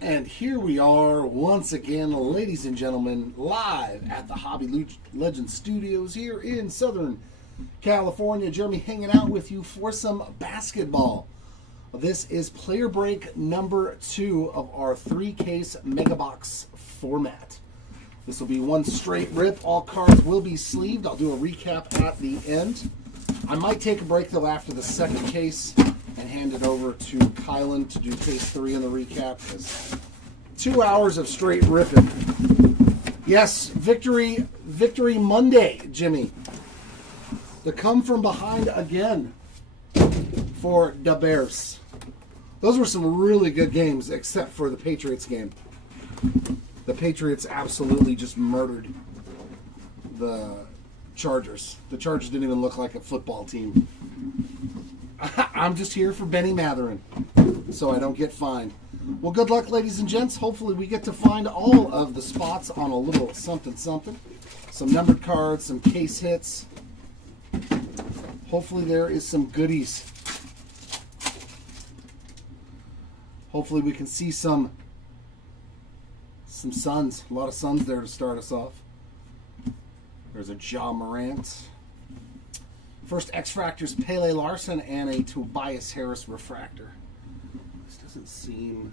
And here we are once again, ladies and gentlemen, live at the Hobby Legends Studios here in Southern California. Jeremy hanging out with you for some basketball. This is player break number 2 of our 3-case mega box format. This will be one straight rip. All cards will be sleeved. I'll do a recap at the end. I might take a break though after the second case and hand it over to Kylan to do case 3 in the recap. 2 hours of straight ripping. Yes, victory Monday, Jimmy. To come from behind again for the Bears. Those were some really good games, except for the Patriots game. The Patriots absolutely just murdered the Chargers. The Chargers didn't even look like a football team. I'm just here for Benny Matherin, so I don't get fined. Well, good luck, ladies and gents. Hopefully we get to find all of the spots on a little something. Some numbered cards, some case hits. Hopefully there is some goodies. Hopefully we can see some Suns. A lot of Suns there to start us off. There's a Ja Morant. First X-Fractors, Pele Larson, and a Tobias Harris refractor. This doesn't seem...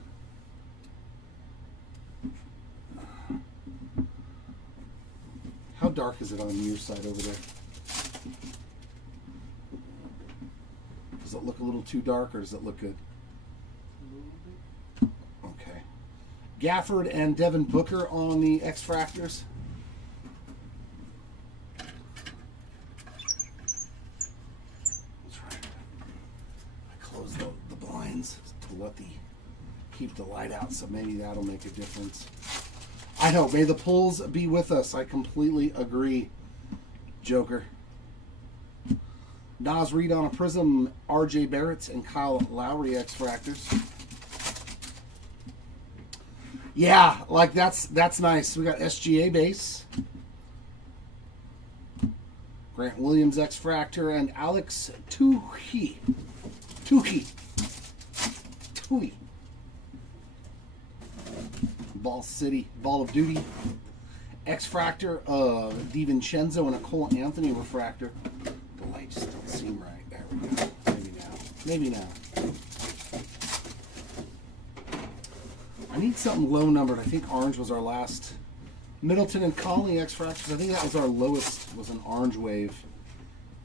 How dark is it on your side over there? Does it look a little too dark, or does it look good? Okay. Gafford and Devin Booker on the X-Fractors. The blinds to let keep the light out, so maybe that'll make a difference. I know. May the pulls be with us. I completely agree, Joker. Nas Reed on a Prism, RJ Barrett and Kyle Lowry X-Fractors. Yeah, like that's nice. We got SGA base, Grant Williams X-Fractor, and Alex Tuhi. Ball of Duty. X-Fractor of DiVincenzo and a Cole Anthony refractor. The light just don't seem right. There we go. Maybe now. I need something low numbered. I think orange was our last. Middleton and Conley X-Fractors. I think that was our lowest, was an orange wave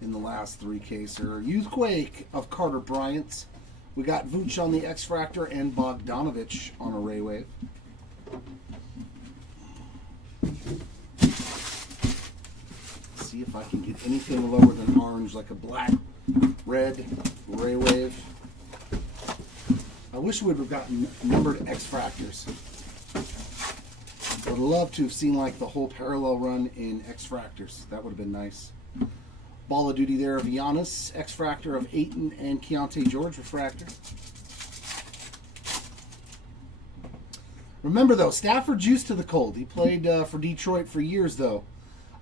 in the last 3-caser. Youthquake of Carter Bryant. We got Vooch on the X-Fractor and Bogdanovich on a Ray Wave. See if I can get anything lower than orange, like a black, red Ray Wave. I wish we would have gotten numbered X-Fractors. Would love to have seen like the whole parallel run in X-Fractors. That would have been nice. Ball of Duty there of Giannis, X-Fractor of Ayton and Keontae George refractor. Remember though, Stafford's used to the cold. He played for Detroit for years though.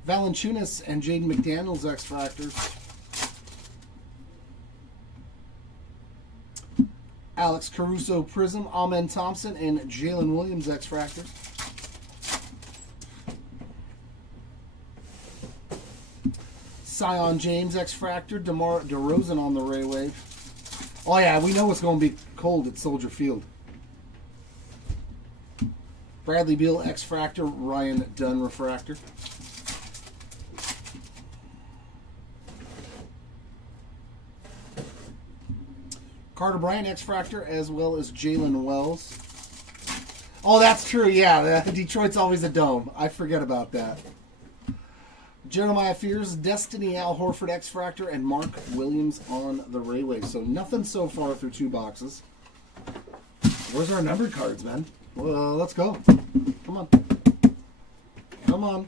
Valanciunas and Jaden McDaniels X-Fractors. Alex Caruso Prism, Amen Thompson, and Jalen Williams X-Fractors. Sion James X-Fractor, DeMar DeRozan on the Ray Wave. Oh yeah, we know it's going to be cold at Soldier Field. Bradley Beal X-Fractor, Ryan Dunn refractor. Carter Bryant X-Fractor, as well as Jalen Wells. Oh, that's true, yeah. Detroit's always a dome. I forget about that. Jeremiah Fears, Destiny Al Horford X-Fractor, and Mark Williams on the Ray Wave. So nothing so far through 2 boxes. Where's our numbered cards, man? Well, let's go. Come on. Come on.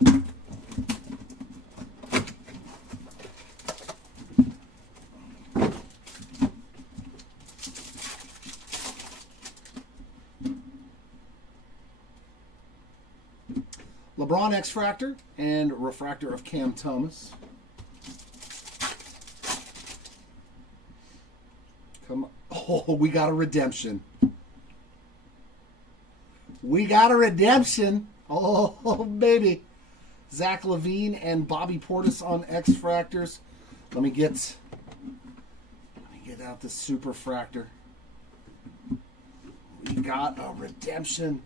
LeBron X-Fractor and refractor of Cam Thomas. Come on. Oh, we got a redemption. We got a redemption. Oh, baby. Zach Levine and Bobby Portis on X-Fractors. Let me get out the Super Fractor. We got a redemption.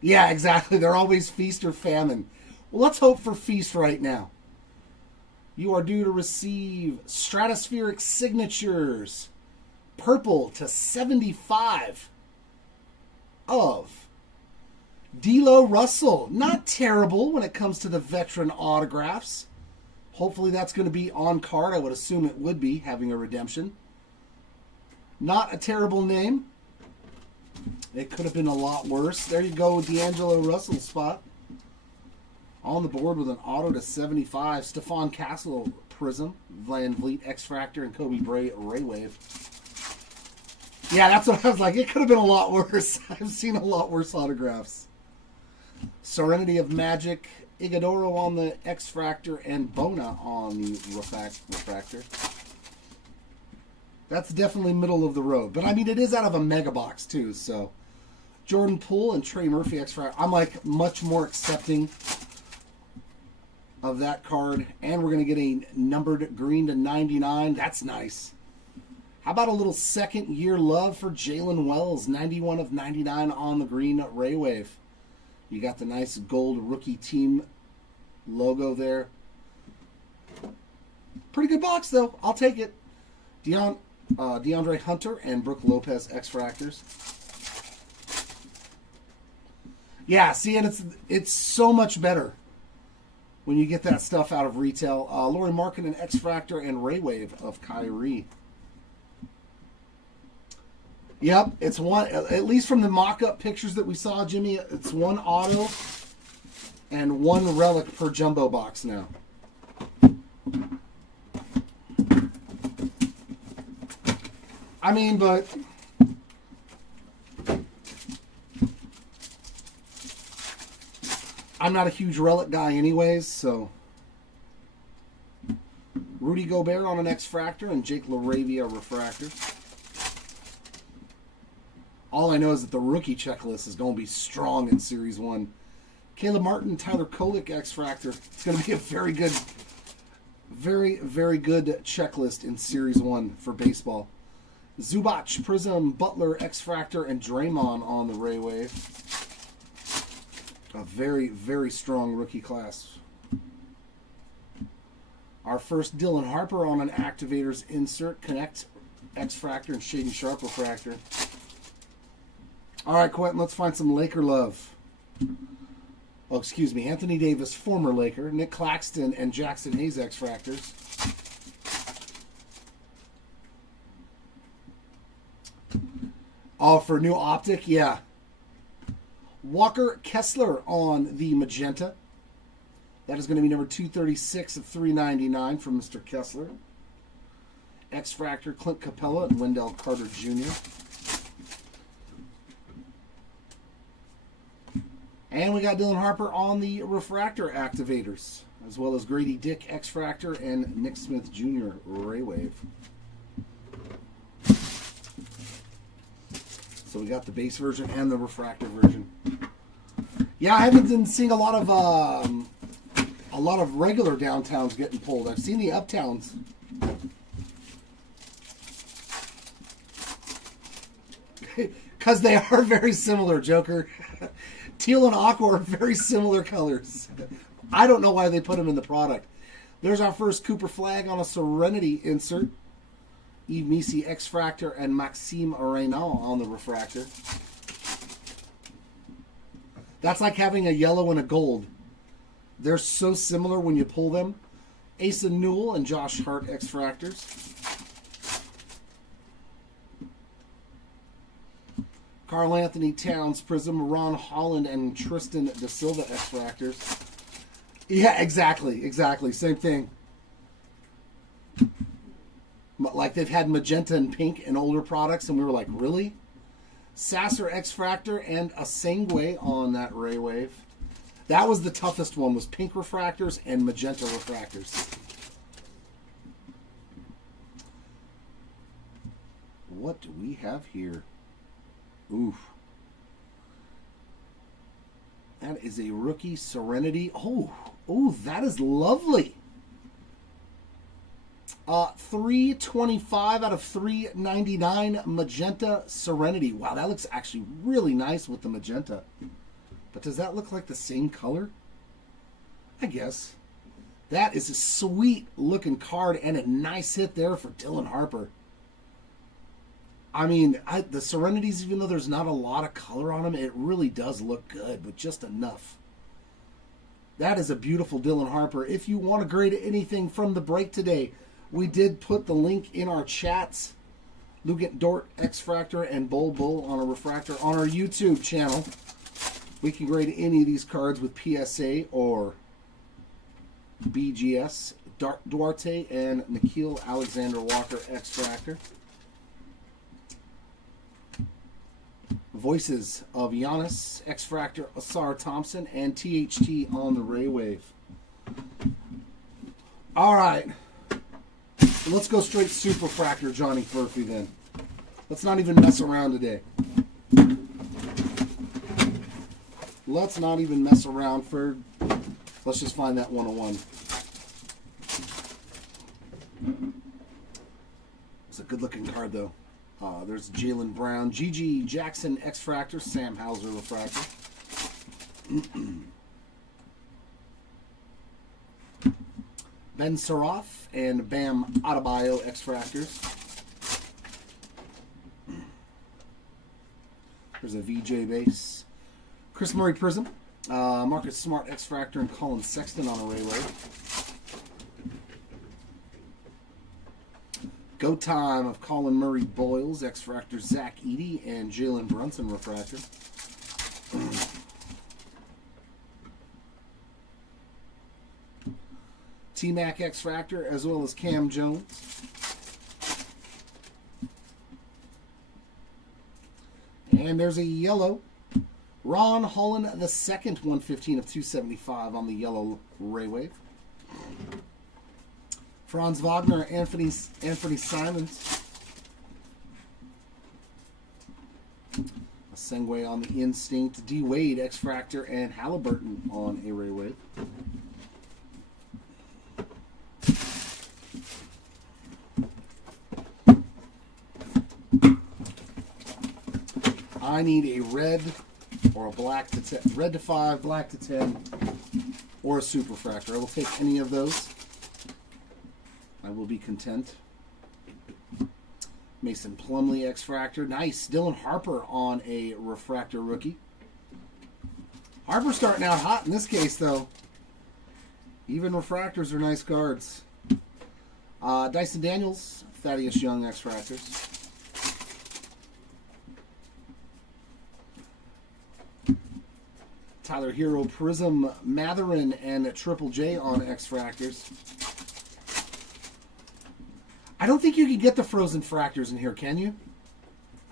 Yeah, exactly. They're always feast or famine. Well, let's hope for feast right now. You are due to receive Stratospheric Signatures. Purple to 75 of D'Lo Russell. Not terrible when it comes to the veteran autographs. Hopefully that's going to be on card. I would assume it would be, having a redemption. Not a terrible name. It could have been a lot worse. There you go, D'Angelo Russell spot. On the board with an auto to 75. Stephon Castle Prism, Van Vliet X-Fractor, and Kobe Bray Ray Wave. Yeah, that's what I was like. It could have been a lot worse. I've seen a lot worse autographs. Serenity of Magic, Iguodaro on the X-Fractor, and Bona on the Refractor. That's definitely middle of the road. But, I mean, it is out of a mega box, too. So, Jordan Poole and Trey Murphy X-Fractor. I'm, like, much more accepting of that card. And we're going to get a numbered green to 99. That's nice. How about a little second year love for Jalen Wells? 91 of 99 on the green Ray Wave. You got the nice gold rookie team logo there. Pretty good box, though. I'll take it. DeAndre Hunter and Brooke Lopez X-Fractors. Yeah, see, and it's so much better when you get that stuff out of retail. Lauri Markkanen X-Fractor and Ray Wave of Kyrie. Yep, it's one, at least from the mock-up pictures that we saw, Jimmy, it's one auto and one relic per jumbo box now. I mean, but I'm not a huge relic guy anyways, so. Rudy Gobert on an X-Fractor and Jake LaRavia Refractor. All I know is that the rookie checklist is going to be strong in Series 1. Caleb Martin, Tyler Kolek, X-Fractor. It's going to be a very good, very, very good checklist in Series 1 for baseball. Zubac, Prism, Butler, X-Fractor, and Draymond on the Ray Wave. A very, very strong rookie class. Our first Dylan Harper on an Activators insert. Connect, X-Fractor, and Shaden Sharp Refractor. All right, Quentin, let's find some Laker love. Oh, excuse me. Anthony Davis, former Laker. Nick Claxton and Jackson Hayes X-Fractors. Oh, for new optic? Yeah. Walker Kessler on the magenta. That is going to be number 236 of 399 from Mr. Kessler. X-Fractor, Clint Capella and Wendell Carter Jr. And we got Dylan Harper on the Refractor Activators, as well as Grady Dick X-Fractor and Nick Smith Jr. Ray Wave. So we got the base version and the refractor version. Yeah, I haven't been seeing a lot of regular downtowns getting pulled. I've seen the uptowns. Because they are very similar, Joker. Teal and aqua are very similar colors. I don't know why they put them in the product. There's our first Cooper flag on a Serenity insert. Yves Misi X-Fractor and Maxime Reynal on the refractor. That's like having a yellow and a gold. They're so similar when you pull them. Asa Newell and Josh Hart X-Fractors. Karl Anthony Towns Prism, Ron Holland and Tristan Da Silva X-Fractors. Yeah, exactly. Same thing. Like they've had magenta and pink in older products, and we were like, really? Sasser X-Fractor and a Sangue on that Ray Wave. That was the toughest one, was pink refractors and magenta refractors. What do we have here? Oof. That is a rookie Serenity. Oh, that is lovely. 325 out of 399 Magenta Serenity. Wow, that looks actually really nice with the magenta. But does that look like the same color? I guess. That is a sweet looking card and a nice hit there for Dylan Harper. I mean, the Serenities, even though there's not a lot of color on them, it really does look good, but just enough. That is a beautiful Dylan Harper. If you want to grade anything from the break today, we did put the link in our chats. Lugent Dort, X-Fractor, and Bull on a refractor on our YouTube channel. We can grade any of these cards with PSA or BGS. Duarte and Nikhil Alexander Walker, X-Fractor. Voices of Giannis, X-Fractor, Asar Thompson, and THT on the Ray Wave. All right. Let's go straight Superfractor Johnny Furphy then. Let's not even mess around today. Let's not even mess around, Ferg. Let's just find that 101. It's a good-looking card, though. There's Jaylen Brown, GG Jackson X-Fractor, Sam Hauser Refractor. Ben Saroff and Bam Adebayo X-Fractors. There's a VJ base. Chris Murray Prism, Marcus Smart X-Fractor, and Colin Sexton on a Ray Wave. Go Time of Colin Murray Boyles, X-Fractor, Zach Edey, and Jalen Brunson Refractor. T-Mac X-Fractor, as well as Cam Jones. And there's a yellow. Ron Holland II, 115 of 275 on the yellow Ray Wave. Franz Wagner, Anthony Simons. A Sengway on the Instinct. D. Wade, X-Fractor, and Halliburton on a Ray Wave. I need a red or a black to 10, red to 5, black to 10, or a Superfractor. I will take any of those. I will be content. Mason Plumlee X-Fractor. Nice. Dylan Harper on a refractor rookie. Harper starting out hot in this case, though. Even refractors are nice cards. Dyson Daniels, Thaddeus Young X-Fractors. Tyler Hero Prism Matherin and Triple J on X-Fractors. I don't think you can get the frozen fractors in here, can you?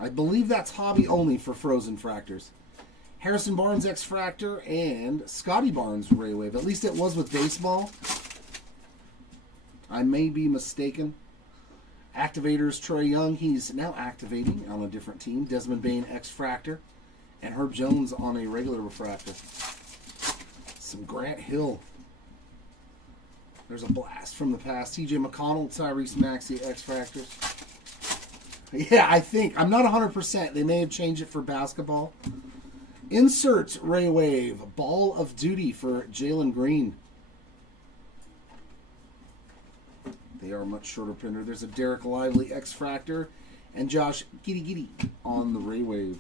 I believe that's hobby only for frozen fractors. Harrison Barnes X-Fractor and Scotty Barnes Ray Wave. At least it was with baseball. I may be mistaken. Activators Trey Young. He's now activating on a different team. Desmond Bain X-Fractor. And Herb Jones on a regular refractor. Some Grant Hill. There's a blast from the past. TJ McConnell, Tyrese Maxey, X-Fractors. Yeah, I think. I'm not 100%. They may have changed it for basketball. Insert Ray Wave. Ball of Duty for Jalen Green. They are a much shorter printer. There's a Derek Lively X-Fractor. And Josh Giddey on the Ray Wave.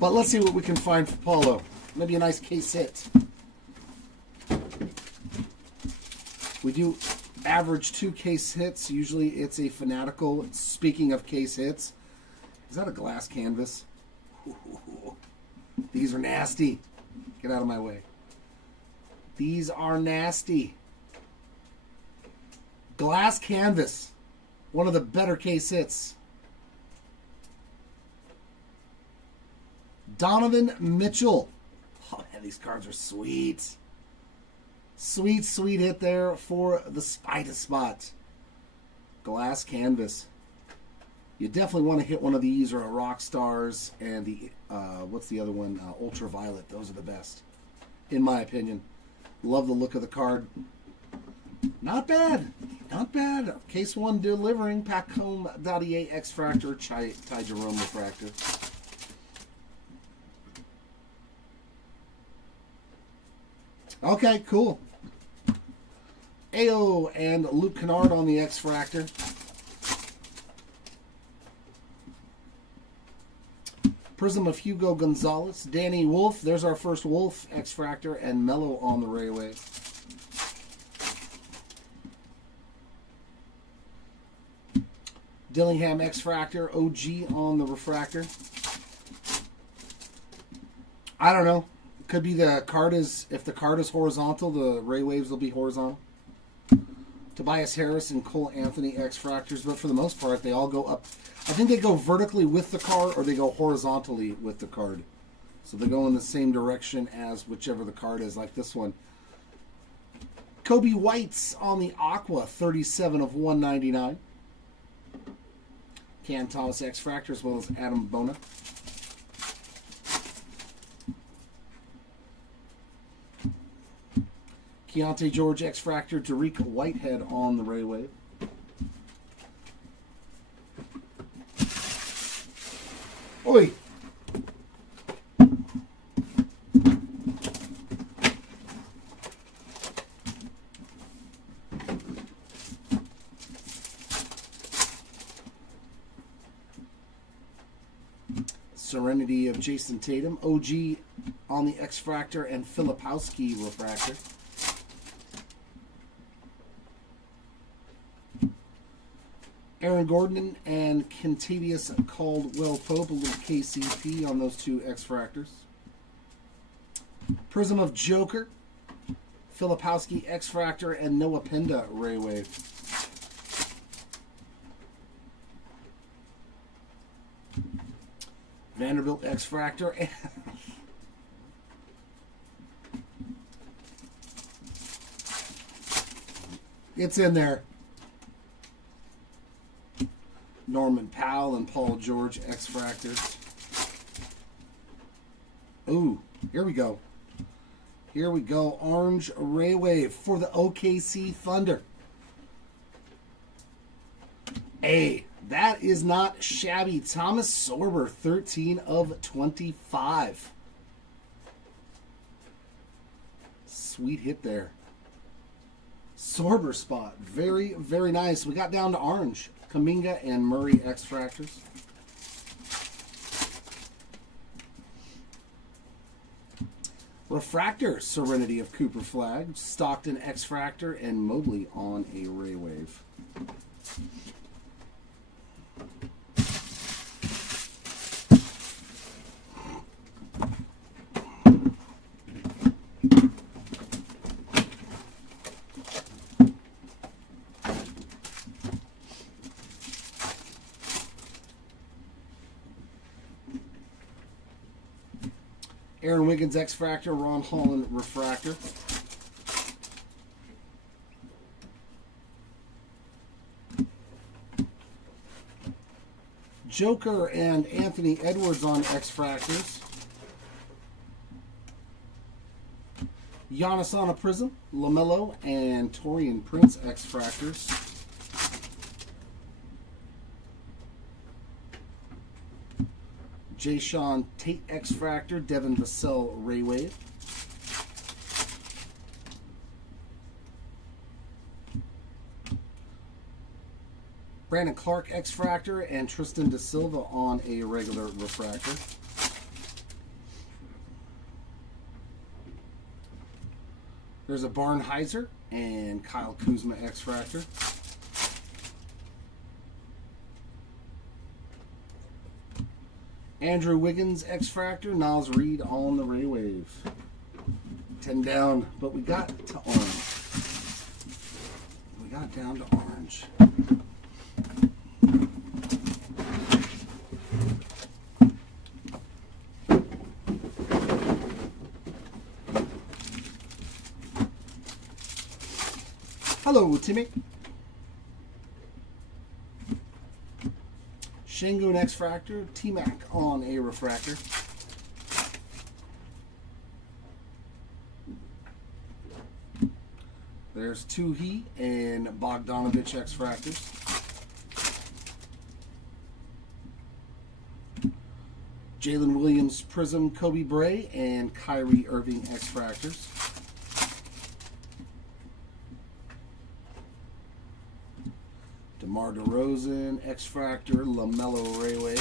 But let's see what we can find for Paulo. Maybe a nice case hit. We do average 2 case hits. Usually it's a Fanatical. Speaking of case hits, is that a glass canvas? Ooh, these are nasty. Get out of my way. These are nasty. Glass canvas. One of the better case hits. Donovan Mitchell. Oh, man, these cards are sweet. Sweet, sweet hit there for the Spider Spot. Glass canvas. You definitely want to hit one of these or a Rock Stars and the, what's the other one? Ultraviolet. Those are the best, in my opinion. Love the look of the card. Not bad. Not bad. Case 1 delivering. Pacom.EA X-Fractor, Ty Jerome Refractor. Okay, cool. AO and Luke Kennard on the X-Fractor. Prism of Hugo Gonzalez. Danny Wolf. There's our first Wolf X-Fractor. And Mello on the Railway. Dillingham X-Fractor. OG on the Refractor. I don't know. Could be the card is, if the card is horizontal, the ray waves will be horizontal. Tobias Harris and Cole Anthony X-Fractors, but for the most part, they all go up. I think they go vertically with the card, or they go horizontally with the card. So they go in the same direction as whichever the card is, like this one. Kobe White's on the Aqua, 37 of 199. Cam Thomas X-Fractor, as well as Adam Bona. Keontae George X-Fractor, Tariq Whitehead on the Raywave. Oi! Serenity of Jason Tatum, OG on the X-Fractor, and Filipowski Refractor. Aaron Gordon and Kentavious Caldwell-Pope, a little KCP on those two X-Fractors. Prism of Joker, Filipowski X-Fractor, and Noah Penda Raywave. Vanderbilt X-Fractor. It's in there. Norman Powell and Paul George X-Fractors. Ooh, here we go. Here we go. Orange Raywave for the OKC Thunder. Hey, that is not shabby. Thomas Sorber, 13 of 25. Sweet hit there. Sorber spot. Very, very nice. We got down to orange. Kuminga and Murray X-Fractors. Refractor, Serenity of Cooper Flag. Stockton X-Fractor and Mobley on a Raywave. Aaron Wiggins X-Fractor, Ron Holland Refractor. Joker and Anthony Edwards on X-Fractors. Giannis on a Prism, LaMelo and Taurean Prince X-Fractors. Jayshawn Tate X-Fractor, Devin Vassell Raywave. Brandon Clark X-Fractor and Tristan Da Silva on a regular refractor. There's a Barnheiser and Kyle Kuzma X-Fractor. Andrew Wiggins X-Fractor, Niles Reed on the Raywave. 10 down, but we got to orange. We got down to orange. Hello, Timmy. Shingo and X-Fractor, T-Mac on a refractor. There's Tuhi and Bogdanovich X-Fractors. Jalen Williams Prism, Kobe Bray, and Kyrie Irving X-Fractors. DeMar DeRozan X-Fractor, LaMelo Rayway.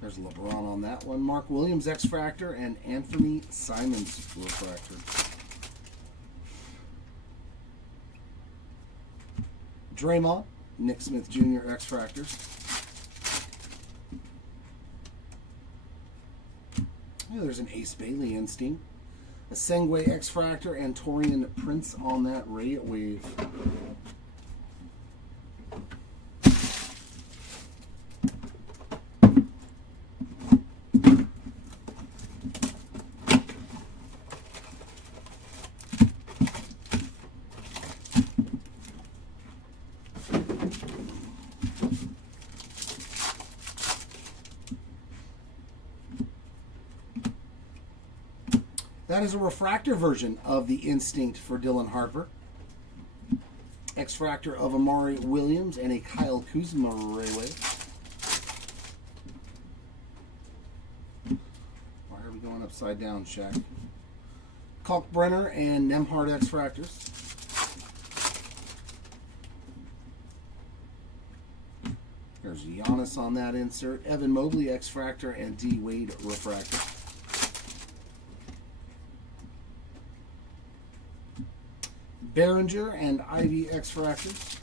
There's LeBron on that one. Mark Williams X-Fractor and Anthony Simons refractor. Draymond, Nick Smith Jr. X-Fractors. There's an Ace Bailey Instinct. A Sengue X-Fractor and Torian Prince on that Ray Wave. That is a refractor version of the Instinct for Dylan Harper. X-Fractor of Amari Williams and a Kyle Kuzma Rayway. Why are we going upside down, Shaq? Kalkbrenner and Nemhard X-Fractors. There's Giannis on that insert. Evan Mobley X-Fractor and D. Wade Refractor. Behringer and Ivy X-Fractors.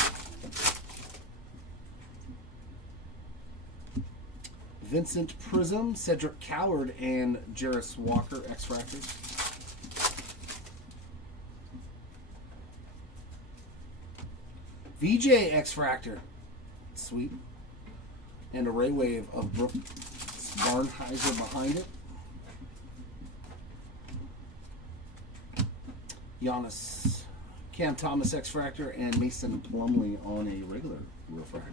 Vincent Prism, Cedric Coward, and Jarris Walker X-Fractors. VJ X-Fractor. Sweet. And a Ray Wave of Brooks Barnheiser behind it. Giannis. Cam Thomas X-Fractor and Mason Plumlee on a regular refractor.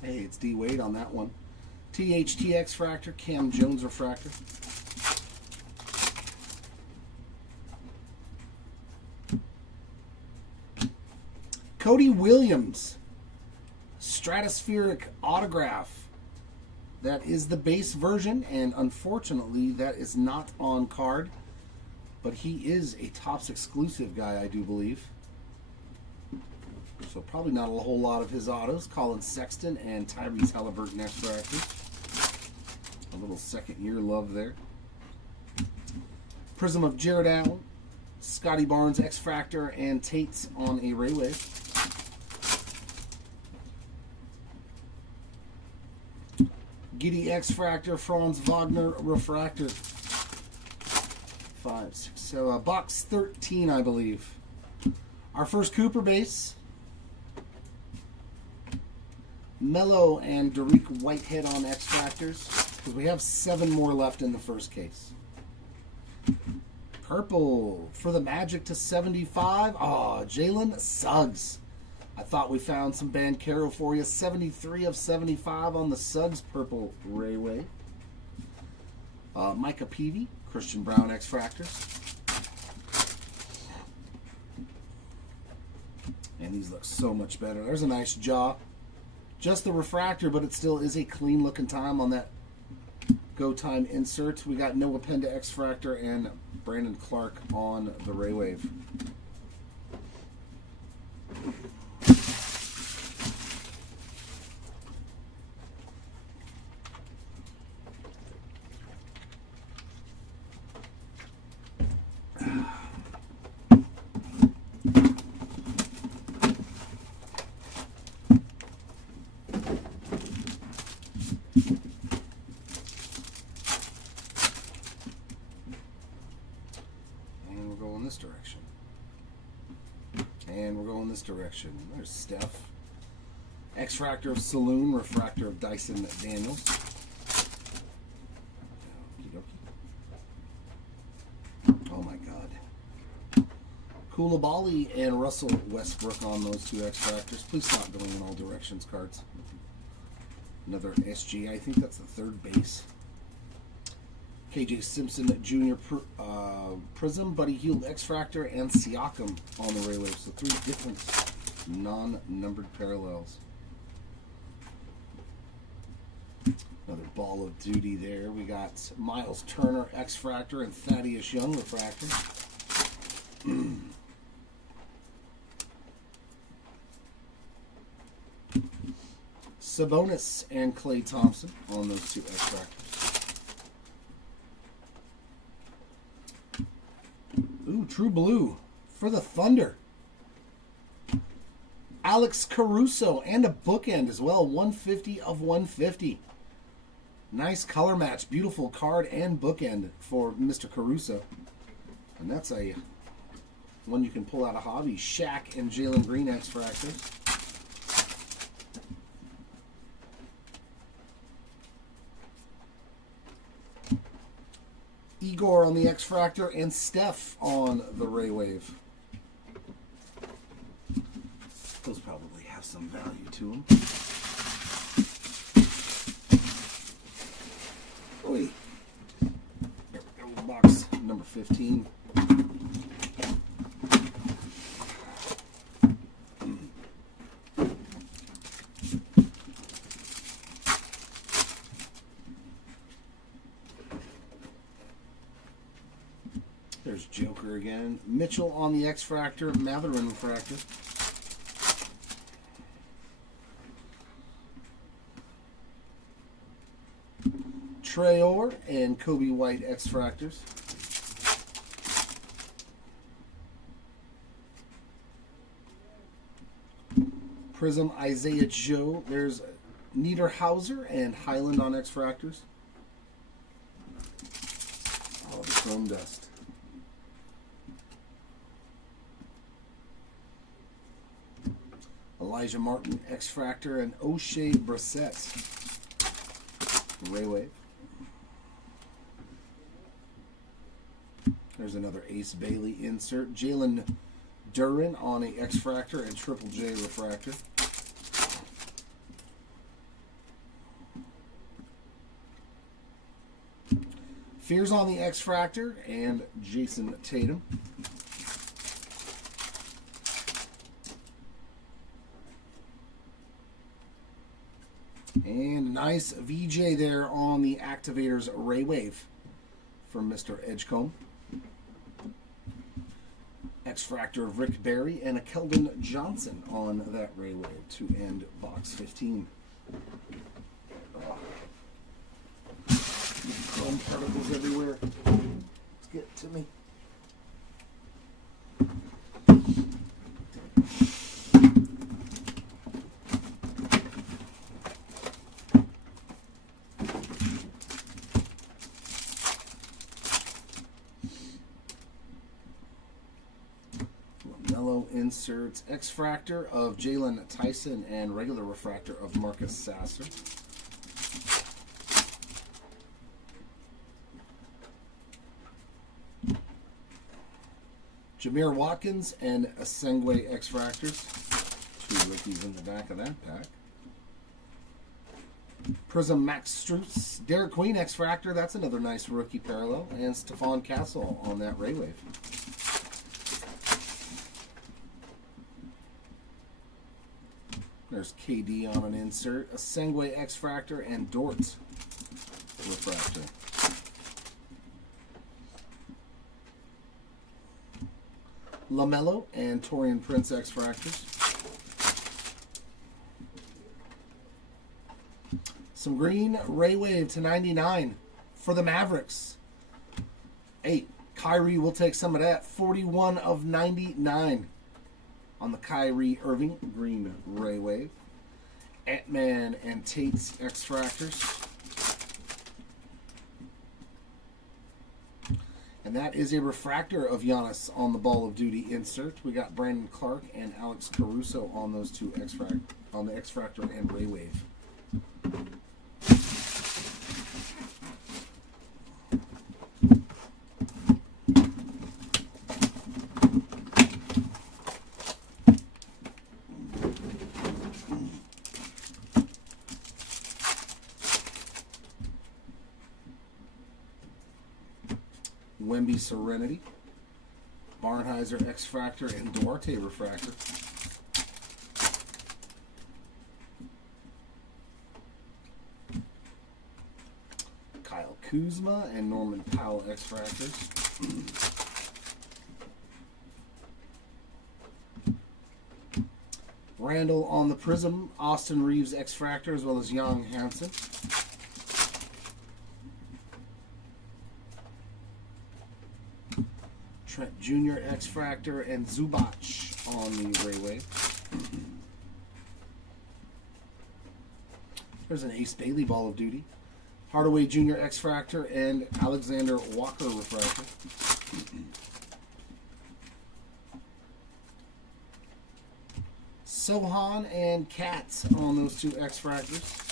Hey, it's D. Wade on that one. THT X-Fractor, Cam Jones refractor. Cody Williams, Stratospheric Autograph. That is the base version, and unfortunately, that is not on card. But he is a Topps exclusive guy, I do believe. So probably not a whole lot of his autos. Colin Sexton and Tyrese Halliburton X-Fractor. A little second year love there. Prism of Jared Allen, Scotty Barnes X-Fractor, and Tate's on a Rayway. Giddy X-Fractor, Franz Wagner Refractor. 5, 6, so box 13, I believe. Our first Cooper base. Mello and Derek Whitehead on X-Fractors. Because we have 7 more left in the first case. Purple for the Magic to 75. Oh, Jalen Suggs. I thought we found some Bancaro for you. 73 of 75 on the Suggs Purple Rayway. Micah Peavy, Christian Brown X-Fractors. And these look so much better. There's a nice jaw. Just the refractor, but it still is a clean looking time on that Go Time insert. We got Noah Penda X-Fractor and Brandon Clark on the Raywave. we're going this direction. And we're going this direction. There's Steph. X-Fractor of Saloon, Refractor of Dyson Daniels. Oh my God. Koulibaly and Russell Westbrook on those two X-Fractors. Please stop going in all directions cards. Another SG. I think that's the third base. KJ Simpson Jr. Prism, Buddy Hield X-Fractor, and Siakam on the Ray Wave. So 3 different non-numbered parallels. Another Ball of Duty there. We got Miles Turner X-Fractor and Thaddeus Young Refractor. Sabonis and Klay Thompson on those two X-Fractors. Ooh, True Blue for the Thunder. Alex Caruso and a bookend as well. 150 of 150. Nice color match. Beautiful card and bookend for Mr. Caruso. And that's a one you can pull out of hobby. Shaq and Jalen Green X-Fractors. Igor on the X-Fractor and Steph on the Ray Wave. Those probably have some value to them. Oy. There we go, box number 15. There's Joker again. Mitchell on the X-Fractor, Matherin Refractor. Traore and Kobe White X-Fractors. Prism Isaiah Joe. There's Niederhauser and Highland on X-Fractors. Oh, the chrome dust. Elijah Martin X-Fractor and O'Shea Brissett. Ray Wave. There's another Ace Bailey insert. Jalen Duren on a X-Fractor and Triple J Refractor. Fears on the X-Fractor and Jason Tatum. And nice VJ there on the Activators Ray Wave from Mr. Edgecombe. X-Fractor of Rick Barry and a Keldon Johnson on that Ray Wave to end box 15. Chrome particles everywhere. Let's get it to me. Inserts X-Fractor of Jalen Tyson and regular refractor of Marcus Sasser. Jameer Watkins and Asengwe X-Fractors. 2 rookies in the back of that pack. Prism Max Strus, Derek Queen X-Fractor. That's another nice rookie parallel. And Stephon Castle on that Ray Wave. There's KD on an insert, a Asengwe X-Fractor, and Dort Refractor. LaMelo and Taurean Prince X-Fractors. Some green Ray Wave to 99 for the Mavericks. 8. Kyrie will take some of that. 41 of 99. On the Kyrie Irving green Ray Wave. Ant-Man and Tate's X-Fractors. And that is a refractor of Giannis on the Ball of Duty insert. We got Brandon Clark and Alex Caruso on those two on the X-Fractor and Ray Wave. Wemby Serenity, Barnheiser X-Fractor, and Duarte Refractor. Kyle Kuzma and Norman Powell X-Fractors. Randall on the Prism, Austin Reeves X-Fractor, as well as Young Hansen. Trent Jr. X-Fractor and Zubac on the Ray Wave. There's an Ace Bailey Ball of Duty. Hardaway Jr. X-Fractor and Alexander Walker Refractor. Sohan and Katz on those two X-Fractors.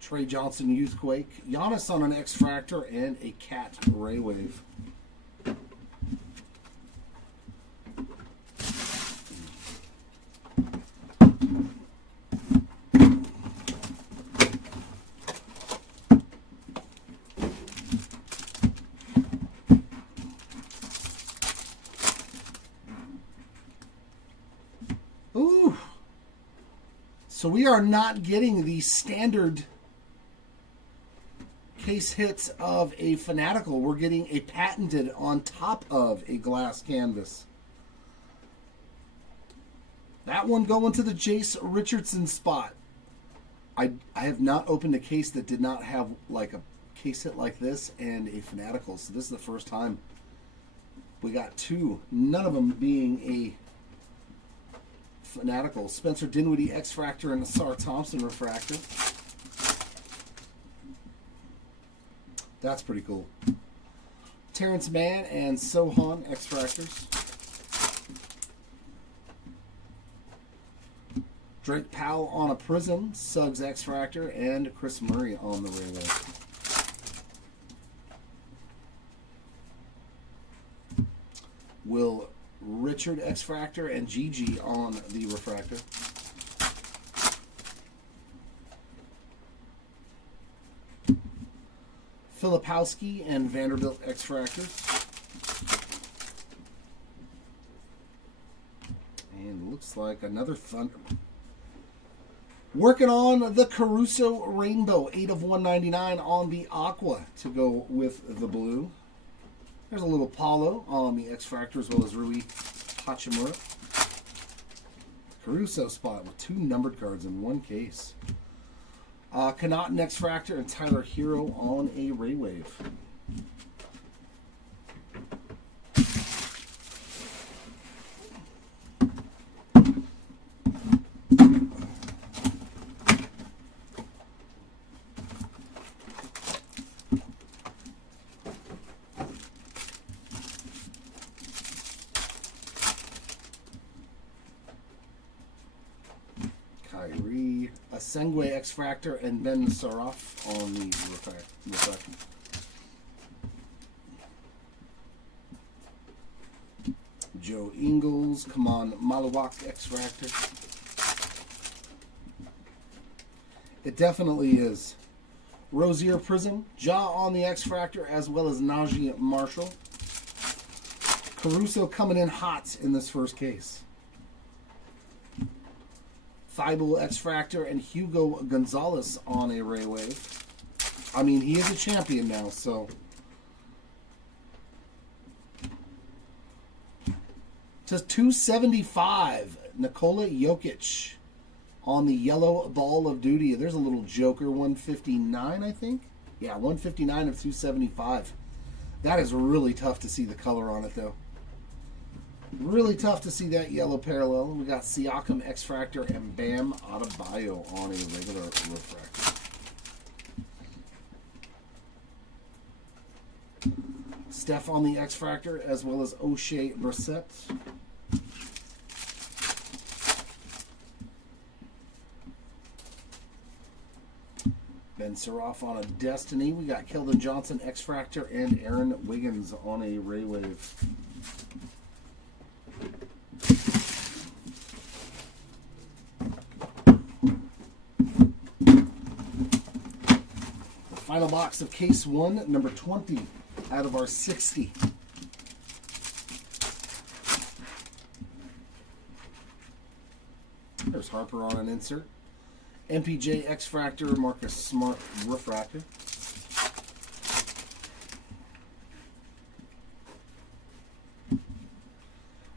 Trey Johnson Youthquake, Giannis on an X-Fractor, and a Cat Ray Wave. Ooh. So we are not getting the standard case hits of a Fanatical. We're getting a patented on top of a glass canvas. That one going to the Jace Richardson spot. I have not opened a case that did not have like a case hit like this and a Fanatical. So this is the first time we got two. None of them being a Fanatical. Spencer Dinwiddie X-Fractor and a Sar Thompson Refractor. That's pretty cool. Terrence Mann and Sohan X-Fractors. Drake Powell on a Prism, Suggs X-Fractor, and Chris Murray on the Ray Wave. Will Richard X-Fractor and Gigi on the Refractor. Filipowski and Vanderbilt X-Fractors. And looks like another Thunder. Working on the Caruso Rainbow, 8 of 199 on the Aqua to go with the blue. There's a little Paulo on the X-Fractor as well as Rui Hachimura. Caruso spot with 2 numbered cards in one case. Connaughton X-Fractor and Tyler Hero on a Ray Wave. Kyrie, a Sengue X-Fractor, and Ben Saraf on the refractor. Joe Ingles, Kaman Malawak X-Fractor. It definitely is. Rozier Prism, Ja on the X-Fractor, as well as Najee Marshall. Caruso coming in hot in this first case. Thibault X-Fractor and Hugo Gonzalez on a Ray Wave. I mean, he is a champion now, so. To 275, Nikola Jokic on the yellow Ball of Duty. There's a little Joker, 159, I think. Yeah, 159 of 275. That is really tough to see the color on it, though. Really tough to see that yellow parallel. We got Siakam X-Fractor and Bam Adebayo on a regular refractor. Steph on the X-Fractor, as well as O'Shea Brissett. Ben Surroff on a Destiny. We got Keldon Johnson, X-Fractor, and Aaron Wiggins on a Ray Wave. Final box of case 1, number 20 out of our 60. There's Harper on an insert. MPJ X-Fractor, Marcus Smart Refractor.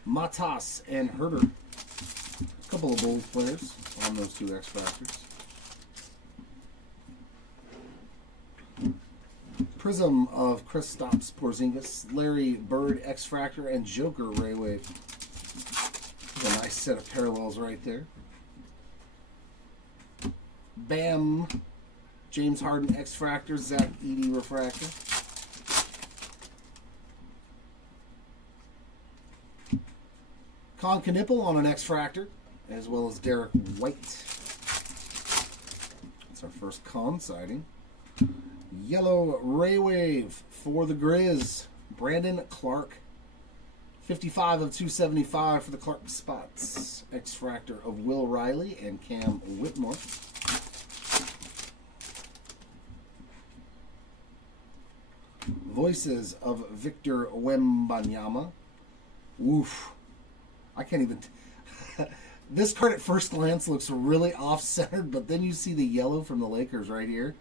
Matas and Herter. A couple of Bulls players on those two X-Fractors. Prism of Kristaps Porzingis, Larry Bird X-Fractor, and Joker Ray Wave. A nice set of parallels right there. Bam, James Harden X-Fractor, Zach Edey Refractor. Con Knipple on an X-Fractor, as well as Derek White. That's our first Con sighting. Yellow Ray Wave for the Grizz, Brandon Clark. 55 of 275 for the Clark spots. X-Fractor of Will Riley and Cam Whitmore. Voices of Victor Wembanyama. Woof. I can't even... This card at first glance looks really off-centered, but then you see the yellow from the Lakers right here.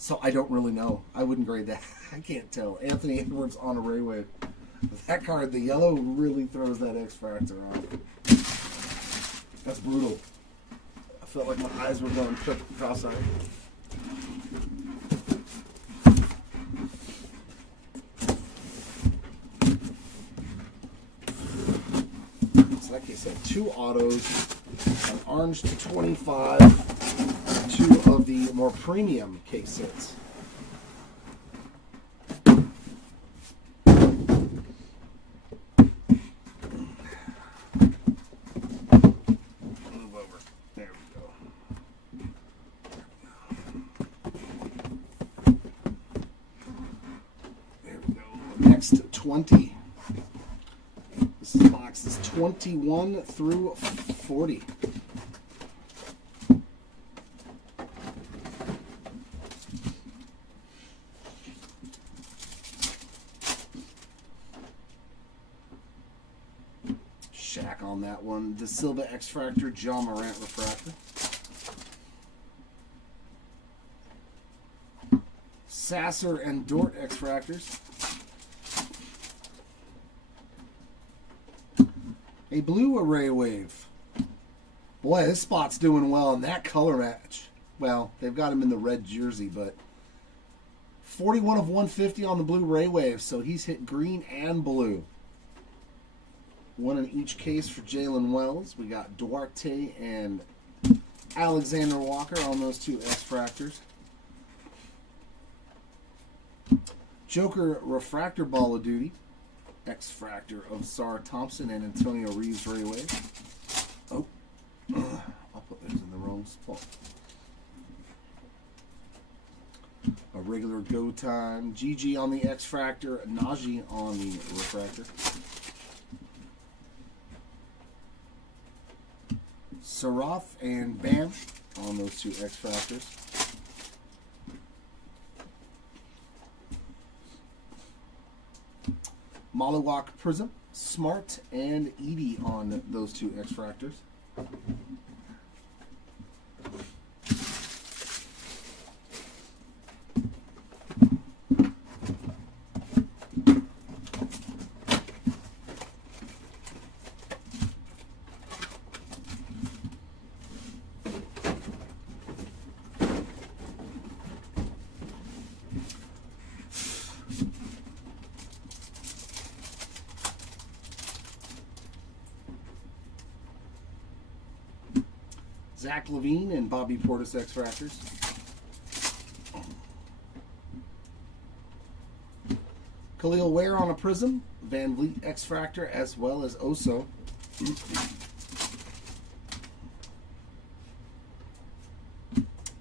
So I don't really know. I wouldn't grade that. I can't tell. Anthony Edwards on a Ray Wave. That card, the yellow, really throws that X-Fractor off. That's brutal. I felt like my eyes were going cross-eyed. So that case had 2 autos, an orange to 25, 2 of the more premium case sets. Next 20. This is boxes 21 through 40. Shaq on that one. De Silva X-Fractor, John Morant Refractor. Sasser and Dort X-Fractors. A blue Ray Wave. Boy, this spot's doing well in that color match. Well, they've got him in the red jersey, but 41 of 150 on the blue Ray Wave, so he's hit green and blue. 1 in each case for Jalen Wells. We got Duarte and Alexander Walker on those 2 X-Fractors. Joker Refractor Ball of Duty. X-Fractor of Sar Thompson and Antonio Reeves Ray Wave. Oh, I'll put those in the wrong spot. A regular go time. GG on the X-Fractor. Najee on the Refractor. Surroff and Bam on those 2 X-Fractors. Molliwalk Prism, Smart, and Edey on those 2 X-Fractors. Zach LaVine and Bobby Portis X-Fractors. Khalil Ware on a prism, Van Vliet X-Fractor, as well as Oso.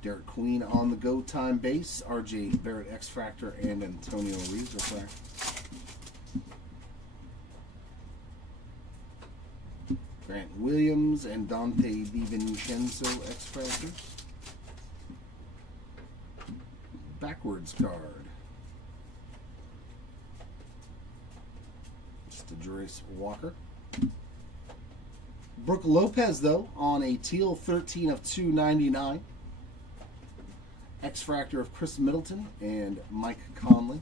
Derek Queen on the Go Time base, RJ Barrett X-Fractor, and Antonio Reeves refractor. Grant Williams and Dante DiVincenzo X-Fractors. Backwards card. Just a Jurace Walker. Brooke Lopez, though, on a teal 13 of 299. X-Fractor of Chris Middleton and Mike Conley.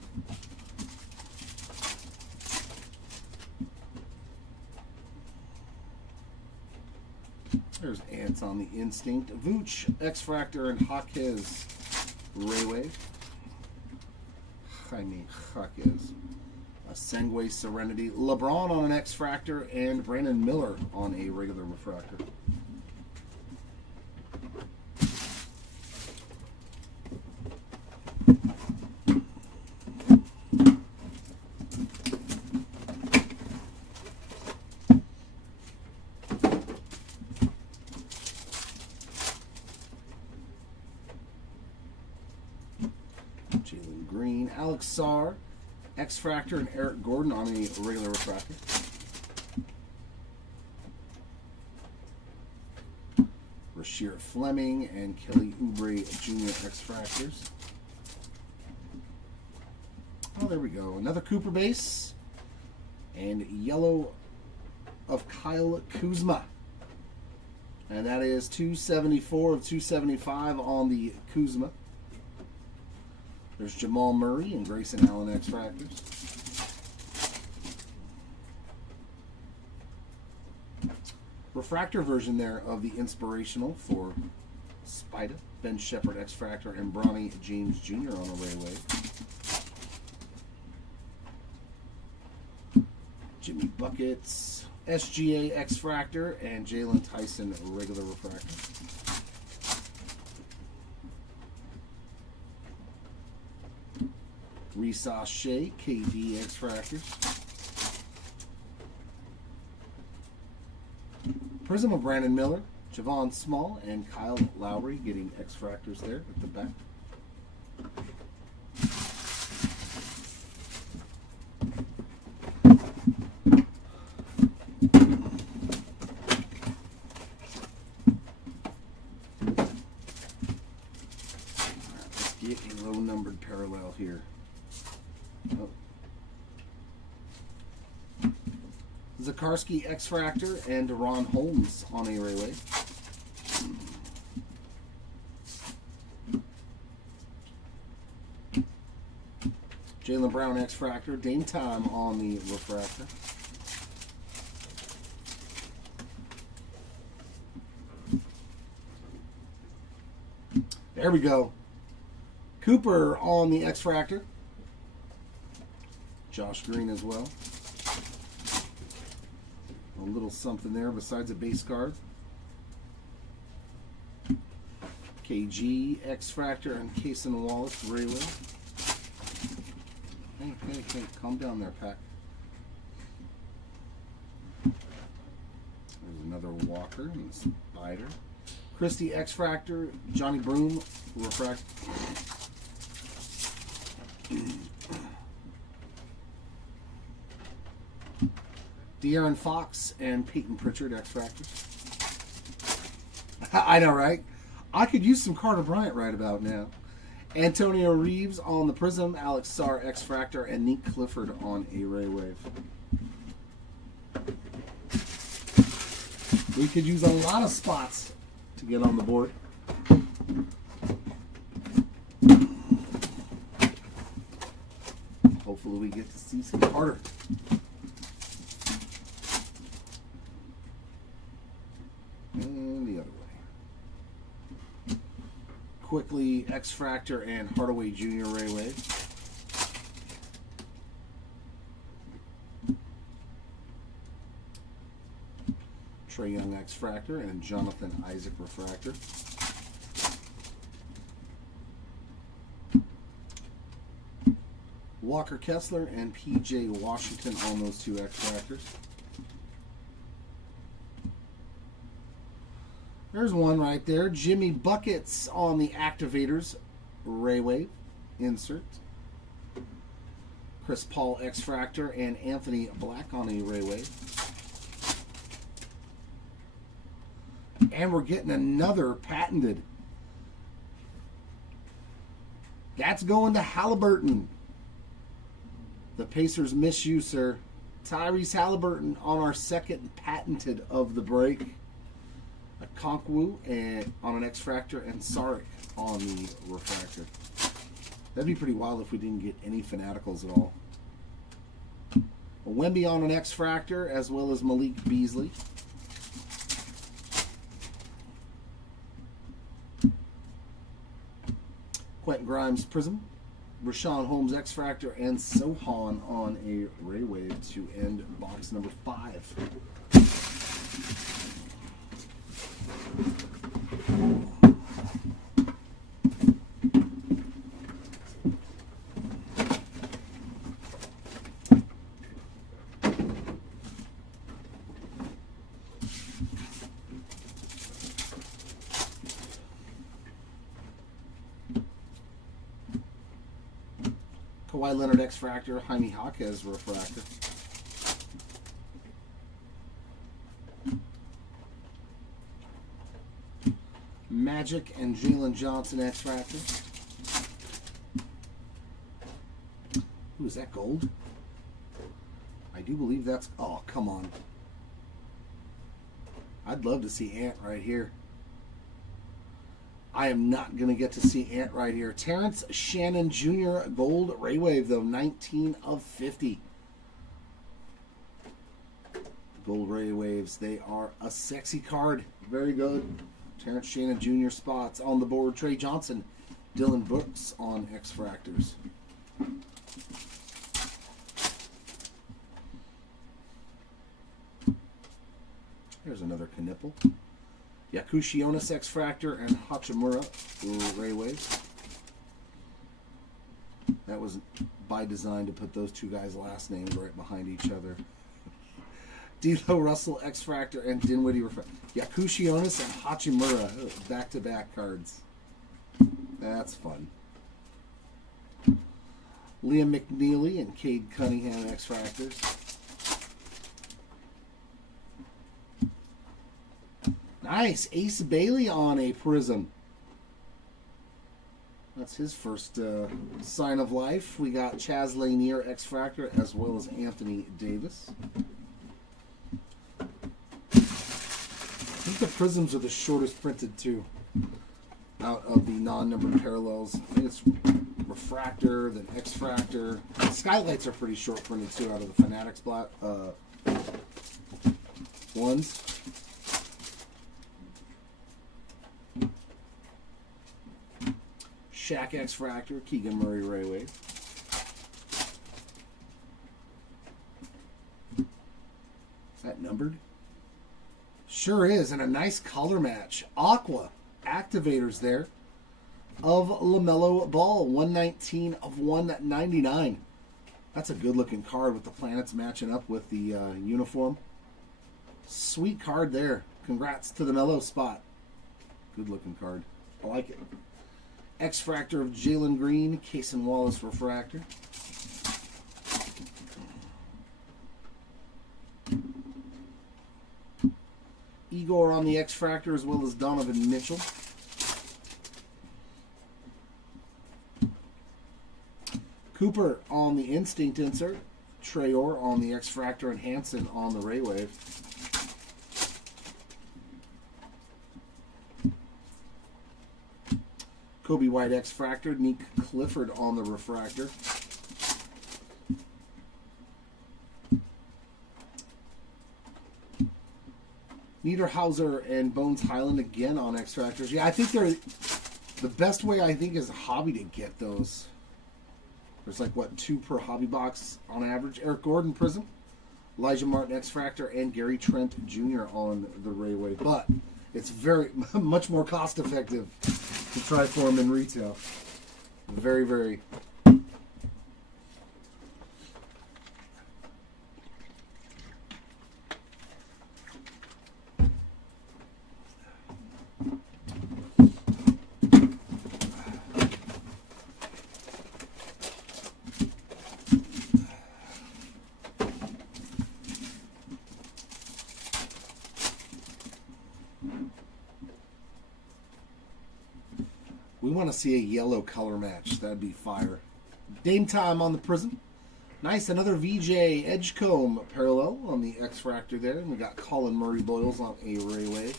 There's Ants on the Instinct. Vooch, X-Fractor, and Jaquez Raywave. Jaime Jaquez. Sengue Serenity. LeBron on an X-Fractor, and Brandon Miller on a regular refractor. Jalen Green, Alex Sarr, X-Fractor, and Eric Gordon on a regular refractor. Rasheer Fleming and Kelly Oubre Jr. X-Fractors. Oh, there we go. Another Cooper base. And yellow of Kyle Kuzma. And that is 274 of 275 on the Kuzma. There's Jamal Murray and Grayson Allen X-Fractors. Refractor version there of the Inspirational for Spida, Ben Shepard X-Fractor, and Bronny James Jr. on a Raywave. Jimmy Buckets, SGA X-Fractor, and Jalen Tyson regular refractor. Risa Shea, KD X-Fractors. Prism of Brandon Miller, Javon Small, and Kyle Lowry getting X-Fractors there at the back. Let's get a low-numbered parallel here. Oh. Zakarsky X-Fractor and Deron Holmes on a Raywave. Jaylen Brown X-Fractor, Dame Time on the refractor. There we go. Cooper on the X-Fractor. Josh Green as well. A little something there besides a base card. KG, X-Fractor, and Cason Wallace, Raywave. Hey, calm down there, Pack. There's another Walker and Spider. Christie, X-Fractor, Johnny Broom, Refract. De'Aaron Fox and Peyton Pritchard X-Fractors. I know, right? I could use some Carter Bryant right about now. Antonio Reeves on the Prism, Alex Sarr X-Fractor, and Nick Clifford on a Raywave. We could use a lot of spots to get on the board. Hopefully we get to see some Carter. And the other way. Quickly, X-Fractor and Hardaway Jr. Raywave. Trae Young X-Fractor and Jonathan Isaac Refractor. Walker Kessler and P.J. Washington on those two X-Factors. There's one right there. Jimmy Buckets on the Activators Ray Wave insert. Chris Paul X-Fractor and Anthony Black on a Ray Wave. And we're getting another patented. That's going to Halliburton. The Pacers miss you, sir. Tyrese Halliburton on our second patented of the break. A Konkwu and on an X-Fractor and Saric on the refractor. That'd be pretty wild if we didn't get any Fanaticals at all. A Wemby on an X-Fractor as well as Malik Beasley. Quentin Grimes Prism. Rashawn Holmes X-Fractor and Sohan on a Ray Wave to end box number 5. Kawhi Leonard X-Fractor, Jaime Jaquez refractor. Magic and Jalen Johnson X-Fractor. Ooh, is that gold? I do believe that's... Oh, come on. I'd love to see Ant right here. I am not going to get to see Ant right here. Terrence Shannon Jr. Gold Ray Wave, though. 19 of 50. Gold Ray Waves. They are a sexy card. Very good. Terrence Shannon Jr. spots on the board. Trey Johnson. Dylan Brooks on X-Fractors. There's another Knipple. Yakushionis X-Fractor and Hachimura Ray Wave. That was by design to put those two guys' last names right behind each other. D'Lo Russell X-Fractor and Dinwiddie Refractor. Yakushionis and Hachimura back-to-back cards. That's fun. Liam McNeely and Cade Cunningham X-Fractors. Nice. Ace Bailey on a Prism. That's his first sign of life. We got Chaz Lanier X-Fractor as well as Anthony Davis. I think the Prisms are the shortest printed too out of the non-numbered parallels. I think it's Refractor, then X-Fractor. Skylights are pretty short printed too out of the Fanatics black ones. Shaq X-Fractor, Keegan Murray Ray Wave. Is that numbered? Sure is, and a nice color match. Aqua Activators there of LaMelo Ball, 119 of 199. That's a good looking card with the planets matching up with the uniform. Sweet card there. Congrats to the Melo spot. Good looking card. I like it. X-Fractor of Jalen Green, Cason Wallace Refractor. Igor on the X-Fractor as well as Donovan Mitchell. Cooper on the Instinct insert. Trayor on the X-Fractor and Hansen on the Ray Wave. Kobe White X-Fractor, Nick Clifford on the Refractor. Niederhauser and Bones Highland again on X-Fractors. Yeah, I think they're the best way, I think, is a hobby to get those. There's like, what, 2 per hobby box on average. Eric Gordon Prism, Elijah Martin X-Fractor, and Gary Trent Jr. on the Ray Wave. But it's very much more cost effective to try for them in retail. Very, very want to see a yellow color match. That'd be fire. Dame Time on the Prism. Nice, another VJ Edgecomb parallel on the X-Fractor there. And we got Colin Murray Boyles on a Ray Wave.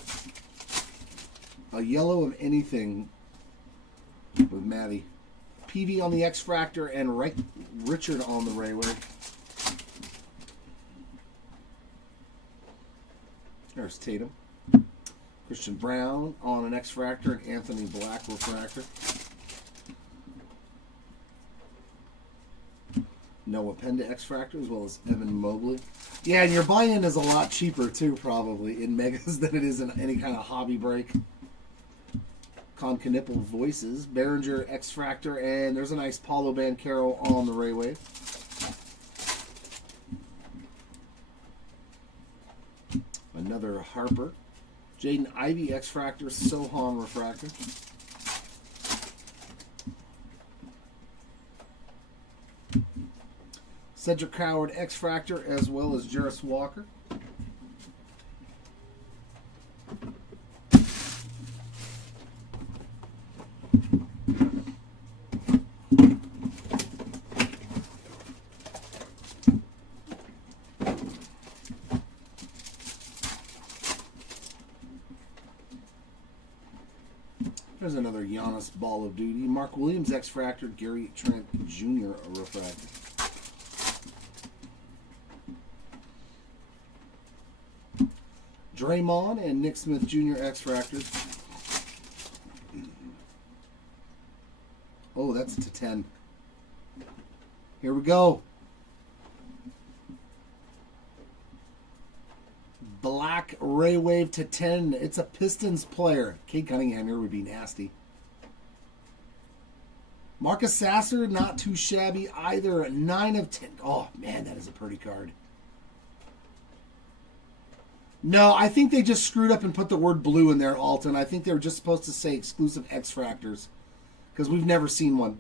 A yellow of anything with Maddie. PV on the X-Fractor and Richard on the Ray Wave. There's Tatum. Christian Brown on an X-Fractor and Anthony Black Refractor. Noah Penda X-Fractor as well as Evan Mobley. Yeah, and your buy-in is a lot cheaper too, probably, in Megas than it is in any kind of hobby break. Con Knipple Voices, Behringer X-Fractor, and there's a nice Paulo Banchero on the Ray Wave. Another Harper. Jaden Ivey X-Fractor, Sohan Refractor. Cedric Howard X-Fractor as well as Jarris Walker. There's another Giannis Ball of Duty. Mark Williams X-Fractor, Gary Trent Jr. Refractor. Draymond and Nick Smith Jr. X-Fractors. Oh, that's to 10. Here we go. Black Ray Wave to 10. It's a Pistons player. Cade Cunningham here would be nasty. Marcus Sasser, not too shabby either. 9 of 10. Oh, man, that is a pretty card. No, I think they just screwed up and put the word blue in there, Alton. I think they were just supposed to say exclusive X-Fractors because we've never seen one.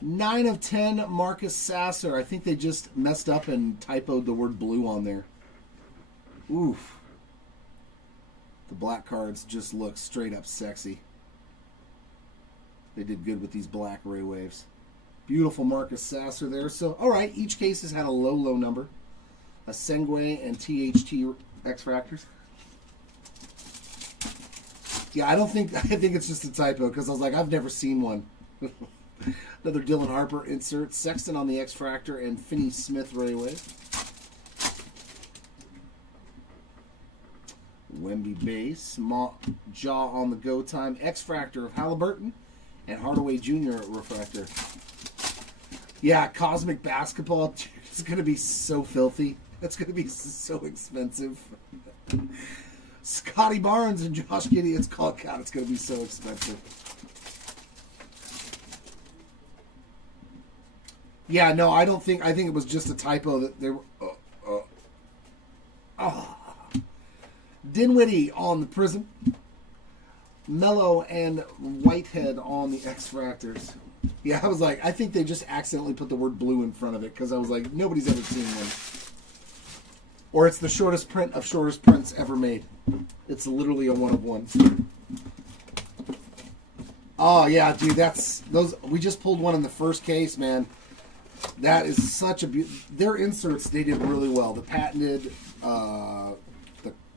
9 of 10, Marcus Sasser. I think they just messed up and typoed the word blue on there. Oof. The black cards just look straight up sexy. They did good with these black Ray Waves. Beautiful Marcus Sasser there. So, all right, each case has had a low number. A Sengue and THT X-Fractors. Yeah, I think it's just a typo because I was like, I've never seen one. Another Dylan Harper insert. Sexton on the X-Fractor and Finney Smith Ray Wave. Wemby base. Jaw on the go time. X-Fractor of Halliburton and Hardaway Jr. Refractor. Yeah, Cosmic Basketball. It's going to be so filthy. It's going to be so expensive. Scotty Barnes and Josh Giddey. It's called God. It's going to be so expensive. Yeah, no, I don't think. I think it was just a typo that they were. Dinwiddie on the Prism. Mello and Whitehead on the X-Fractors. Yeah, I was like, I think they just accidentally put the word blue in front of it because I was like, nobody's ever seen one. Or it's the shortest print of shortest prints ever made. It's literally a one of one. Oh yeah, dude, that's those. We just pulled one in the first case, man. That is such a their inserts. They did really well. The patented, the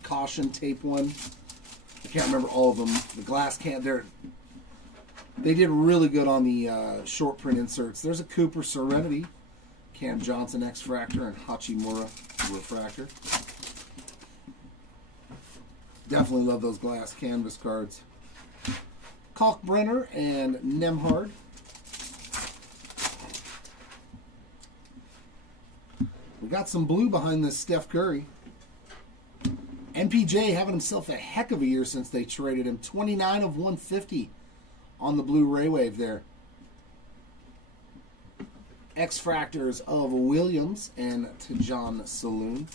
caution tape one. I can't remember all of them. The glass can. They did really good on the short print inserts. There's a Cooper Serenity, Cam Johnson X-Fractor, and Hachimura Refractor. Definitely love those glass canvas cards. Kalkbrenner and Nemhard. We got some blue behind this Steph Curry. MPJ having himself a heck of a year since they traded him. 29 of 150 on the blue Ray Wave there. X-Fractors of Williams and Tajon Saloon.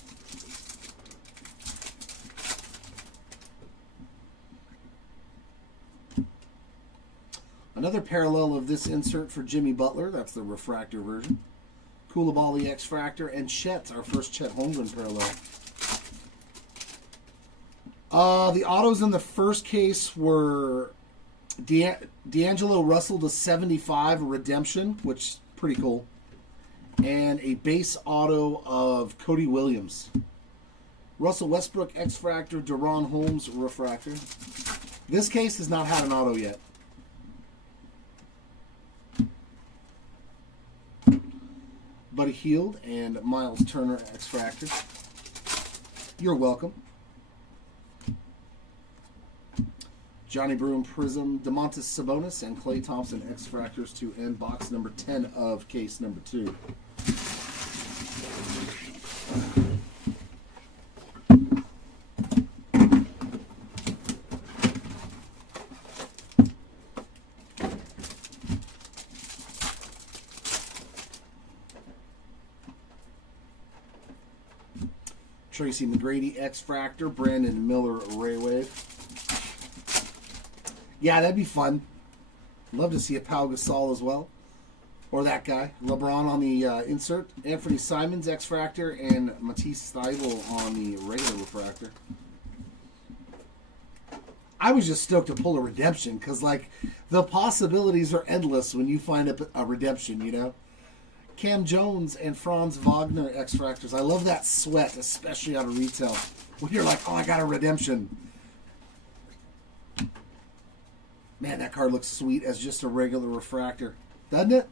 Another parallel of this insert for Jimmy Butler. That's the refractor version. Koulibaly X-Fractor and Chet, our first Chet Holmgren parallel. The autos in the first case were D'Angelo Russell to 75 redemption, which is pretty cool. And a base auto of Cody Williams. Russell Westbrook X-Fractor, Deron Holmes Refractor. This case has not had an auto yet. Buddy Hield and Miles Turner X-Fractor. You're welcome. Johnny Broom Prism, DeMontis Sabonis, and Klay Thompson X-Fractors to end box number 10 of case number 2. Tracy McGrady X-Fractor, Brandon Miller Ray Wave. Yeah, that'd be fun. Love to see a Pau Gasol as well. Or that guy. LeBron on the insert. Anthony Simons X-Fractor and Matisse Thybulle on the regular refractor. I was just stoked to pull a redemption because, like, the possibilities are endless when you find a redemption, you know? Cam Jones and Franz Wagner X-Fractors. I love that sweat, especially out of retail. When you're like, oh, I got a redemption. Man, that card looks sweet as just a regular refractor. Doesn't it?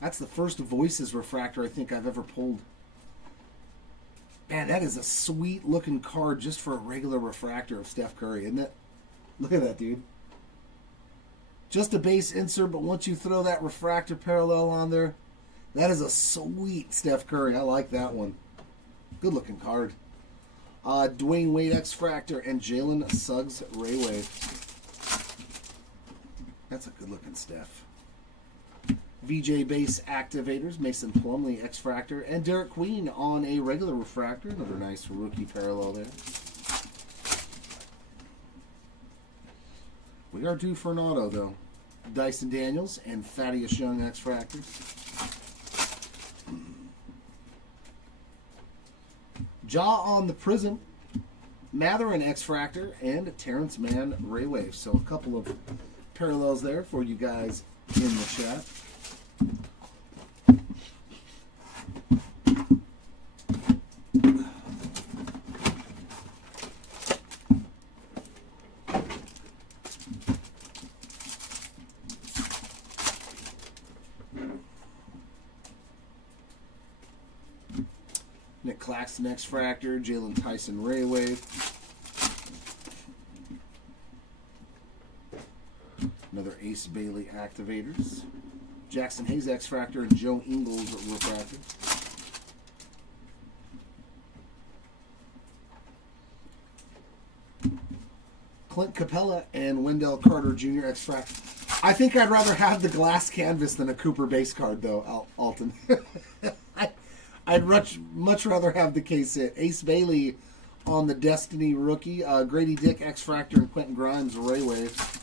That's the first Voices refractor I think I've ever pulled. Man, that is a sweet looking card just for a regular refractor of Steph Curry, isn't it? Look at that, dude. Just a base insert, but once you throw that refractor parallel on there, that is a sweet Steph Curry. I like that one. Good looking card. Dwayne Wade X-Fractor and Jalen Suggs Ray Wave. That's a good looking Steph. VJ Base Activators, Mason Plumlee X-Fractor, and Derek Queen on a regular refractor. Another nice rookie parallel there. We are due for an auto, though. Dyson Daniels and Thaddeus Young X-Fractor. Jaw on the Prism, Matherin X-Fractor, and Terrence Mann Ray Wave. So a couple of parallels there for you guys in the chat. Nick Claxton X-Fractor, Jalen Tyson Ray Wave. Another Ace Bailey Activators. Jackson Hayes X-Fractor and Joe Ingles Refractor. Clint Capella and Wendell Carter Jr. X-Fractor. I think I'd rather have the glass canvas than a Cooper base card, though, Alton. I'd much rather have the case hit. Ace Bailey on the Destiny rookie. Grady Dick X-Fractor and Quentin Grimes Ray Wave.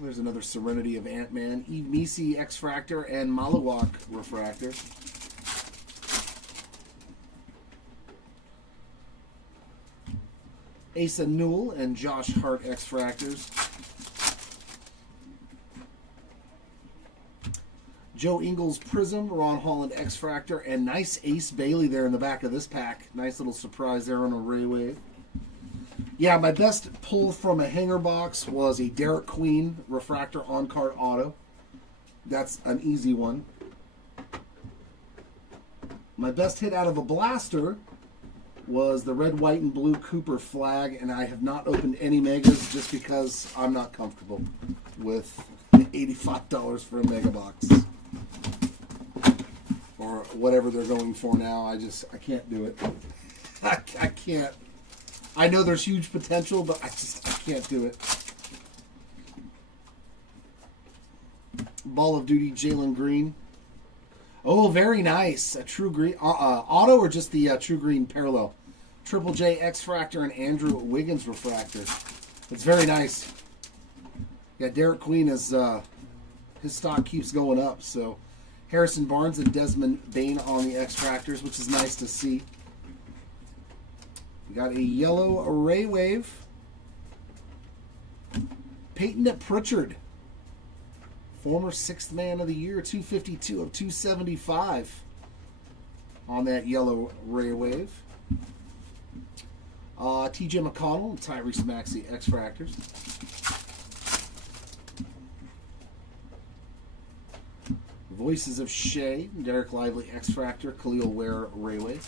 There's another Serenity of Ant-Man. Eve Nisi X-Fractor and Malawak Refractor. Asa Newell and Josh Hart X-Fractors. Joe Ingles Prism, Ron Holland X-Fractor, and nice Ace Bailey there in the back of this pack. Nice little surprise there on a Ray Wave. Yeah, my best pull from a hanger box was a Derek Queen Refractor on-card auto. That's an easy one. My best hit out of a blaster was the red, white, and blue Cooper flag, and I have not opened any megas just because I'm not comfortable with $85 for a mega box. Or whatever they're going for now. I can't do it. I can't. I know there's huge potential, but I can't do it. Ball of Duty Jalen Green. Oh, very nice. A True Green. Auto or just the True Green parallel? Triple J X-Fractor and Andrew Wiggins Refractor. It's very nice. Yeah, Derek Queen is, his stock keeps going up. So Harrison Barnes and Desmond Bain on the X-Fractors, which is nice to see. We got a yellow Ray Wave. Peyton Pritchard. Former 6th man of the year, 252 of 275 on that yellow Ray Wave. TJ McConnell, Tyrese Maxey X-Fractors. Voices of Shea, Derek Lively X-Fractor, Khalil Ware Ray Wave.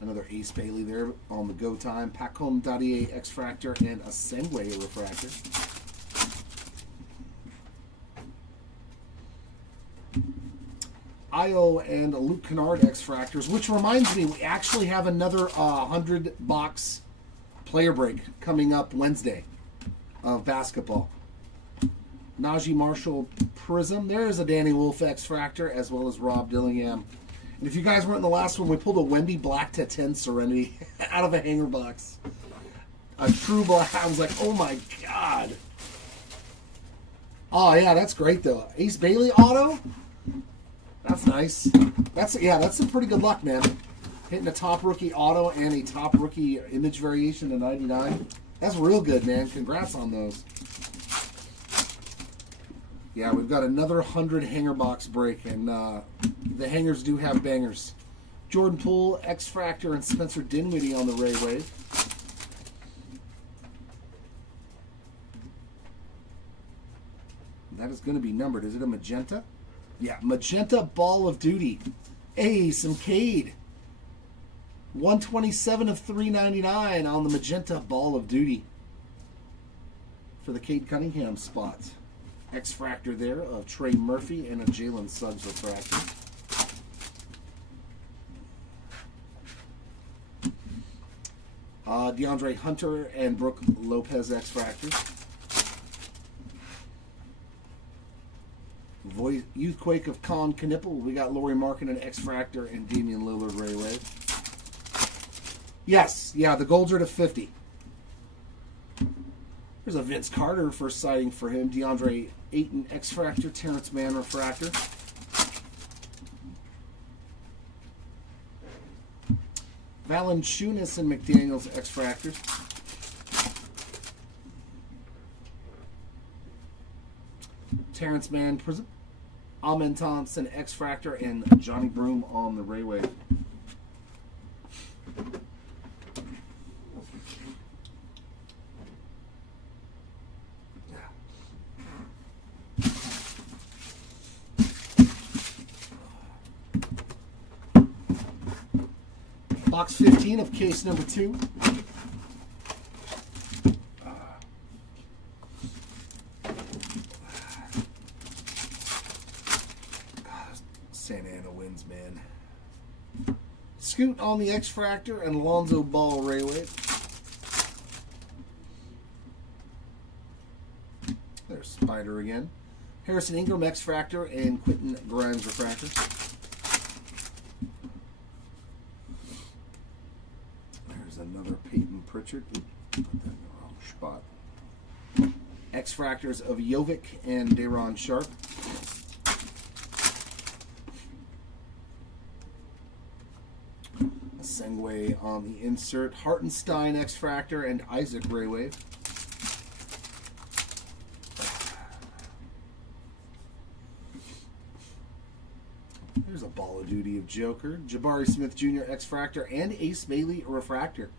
Another Ace Bailey there on the go time. Pacom Dadier X-Fractor and a Sengway Refractor. Io and Luke Kennard X-Fractors, which reminds me, we actually have another 100-box player break coming up Wednesday of basketball. Najee Marshall Prism. There is a Danny Wolf X-Fractor, as well as Rob Dillingham. And if you guys weren't in the last one, we pulled a Wemby Black to 10 Serenity out of a hanger box. A true black. I was like, oh my God. Oh yeah, that's great though. Ace Bailey auto? That's nice. That's some pretty good luck, man. Hitting a top rookie auto and a top rookie image variation to 99. That's real good, man. Congrats on those. Yeah, we've got another 100 hanger box break, and the hangers do have bangers. Jordan Poole, X-Fractor, and Spencer Dinwiddie on the Ray Wave. That is going to be numbered. Is it a magenta? Yeah, magenta Ball of Duty. Hey, some Cade. 127 of 399 on the magenta Ball of Duty for the Cade Cunningham spot. X-Fractor there of Trey Murphy and a Jalen Suggs refractor. DeAndre Hunter and Brooke Lopez X-Fractor. Youthquake of Colin Knipple. We got Laurie Markin and X-Fractor and Damian Lillard Ray Wave. Yes, yeah, the golds are to 50. There's a Vince Carter first sighting for him. DeAndre Ayton X-Fractor, Terrence Mann Refractor. Valanciunas and McDaniels X-Fractors. Terrence Mann Prism. Amen Thompson X-Fractor and Johnny Broom on the Ray Wave. Box 15 of case number 2. Santa Ana wins, man. Scoot on the X-Fractor and Lonzo Ball Ray Wave. There's Spider again. Harrison Ingram X-Fractor and Quentin Grimes Refractor. There's another Peyton Pritchard. Put that in the wrong spot. X-Fractors of Jovic and Daron Sharp. Sengway on the insert. Hartenstein X-Fractor and Isaac Ray Wave. There's a Ball of Duty of Joker. Jabari Smith Jr. X-Fractor and Ace Bailey Refractor.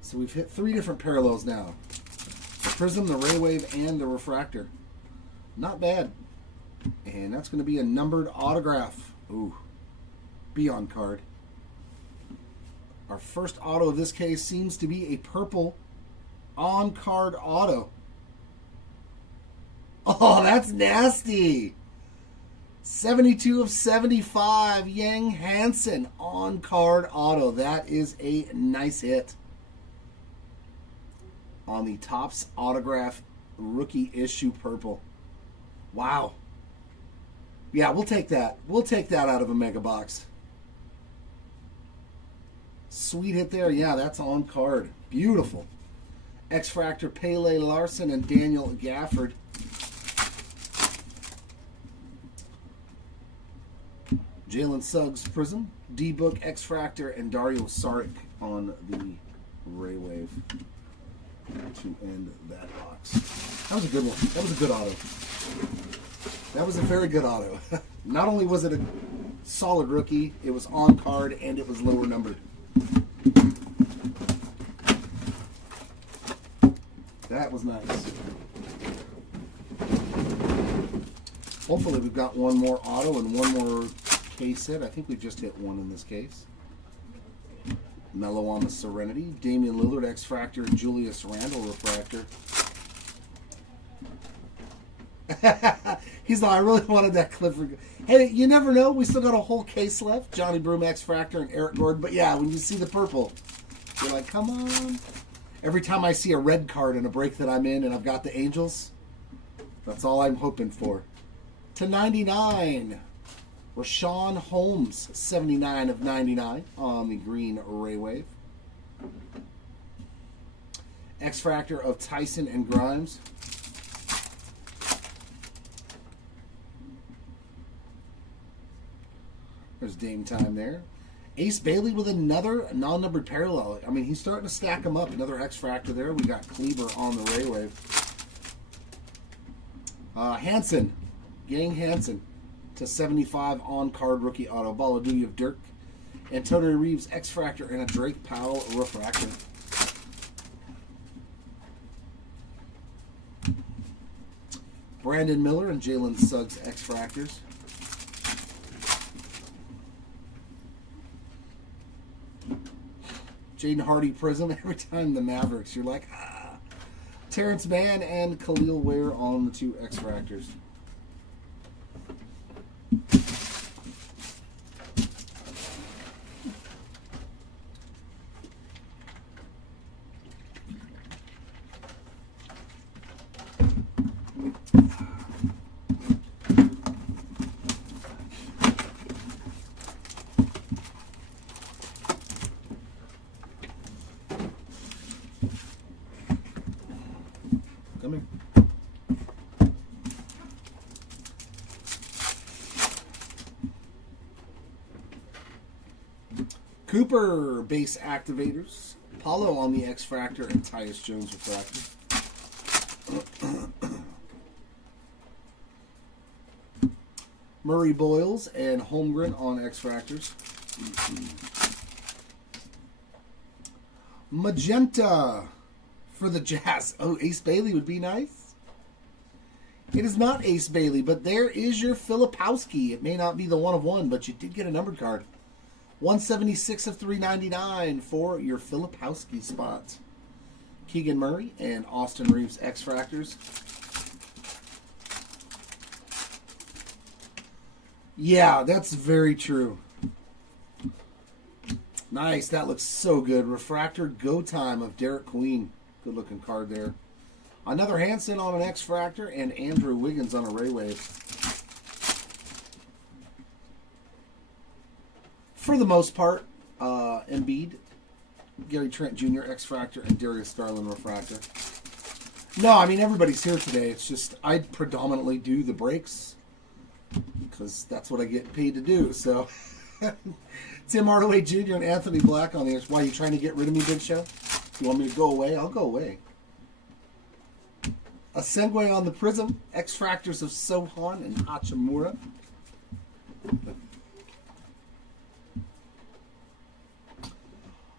So we've hit 3 different parallels now. The Prism, the Ray Wave, and the Refractor. Not bad. And that's going to be a numbered autograph. Ooh. Be on card. Our first auto of this case seems to be a purple on-card auto. Oh, that's nasty. 72 of 75, Yang Hansen on-card auto. That is a nice hit. On the Topps autograph rookie issue purple. Wow. Yeah, we'll take that. We'll take that out of a mega box. Sweet hit there. Yeah, that's on card. Beautiful. X-Fractor, Pele Larson, and Daniel Gafford. Jalen Suggs Prism, D-Book, X-Fractor, and Dario Saric on the Ray Wave to end that box. That was a good one. That was a good auto. That was a very good auto. Not only was it a solid rookie, it was on card, and it was lower numbered. That was nice. Hopefully we've got one more auto and one more case hit. I think we just hit one in this case. Mellow on the Serenity. Damian Lillard X-Fractor. Julius Randle Refractor. He's like, I really wanted that Clifford. Hey, you never know. We still got a whole case left. Johnny Broom X-Fractor and Eric Gordon. But yeah, when you see the purple, you're like, come on. Every time I see a red card in a break that I'm in and I've got the Angels, that's all I'm hoping for. To 99, Rashawn Holmes, 79 of 99 on the green Ray Wave. X-Fractor of Tyson and Grimes. There's Dame time there. Ace Bailey with another non-numbered parallel. I mean, he's starting to stack them up. Another X-Fractor there. We got Kleber on the Ray Wave. Hansen. Gang Hansen to 75 on-card rookie auto. Ball of Duty of Dirk. Antonio Reeves X-Fractor and a Drake Powell Refractor. Brandon Miller and Jalen Suggs X-Fractors. Jaden Hardy Prism. Every time the Mavericks, you're like, ah. Terrence Mann and Khalil Ware on the two X-Fractors. Come here. Cooper base activators. Paulo on the X-Fractor and Tyus Jones Refractor. Murray Boyles and Holmgren on X-Fractors. Magenta for the Jazz. Oh, Ace Bailey would be nice. It is not Ace Bailey, but there is your Filipowski. It may not be the 1/1, but you did get a numbered card. 176 of 399 for your Filipowski spot. Keegan Murray and Austin Reeves X-Fractors. Yeah, that's very true. Nice. That looks so good. Refractor Go Time of Derek Queen. Good looking card there. Another Hansen on an X-Fractor and Andrew Wiggins on a Ray Wave. For the most part, Embiid, Gary Trent Jr. X-Fractor, and Darius Garland Refractor. No, I mean, everybody's here today. It's just I predominantly do the breaks because that's what I get paid to do. So, Tim Hardaway Jr. and Anthony Black on the X. Why, are you trying to get rid of me, Big Show? You want me to go away? I'll go away. A Sengue on the Prism. X-Fractors of Sohan and Hachimura.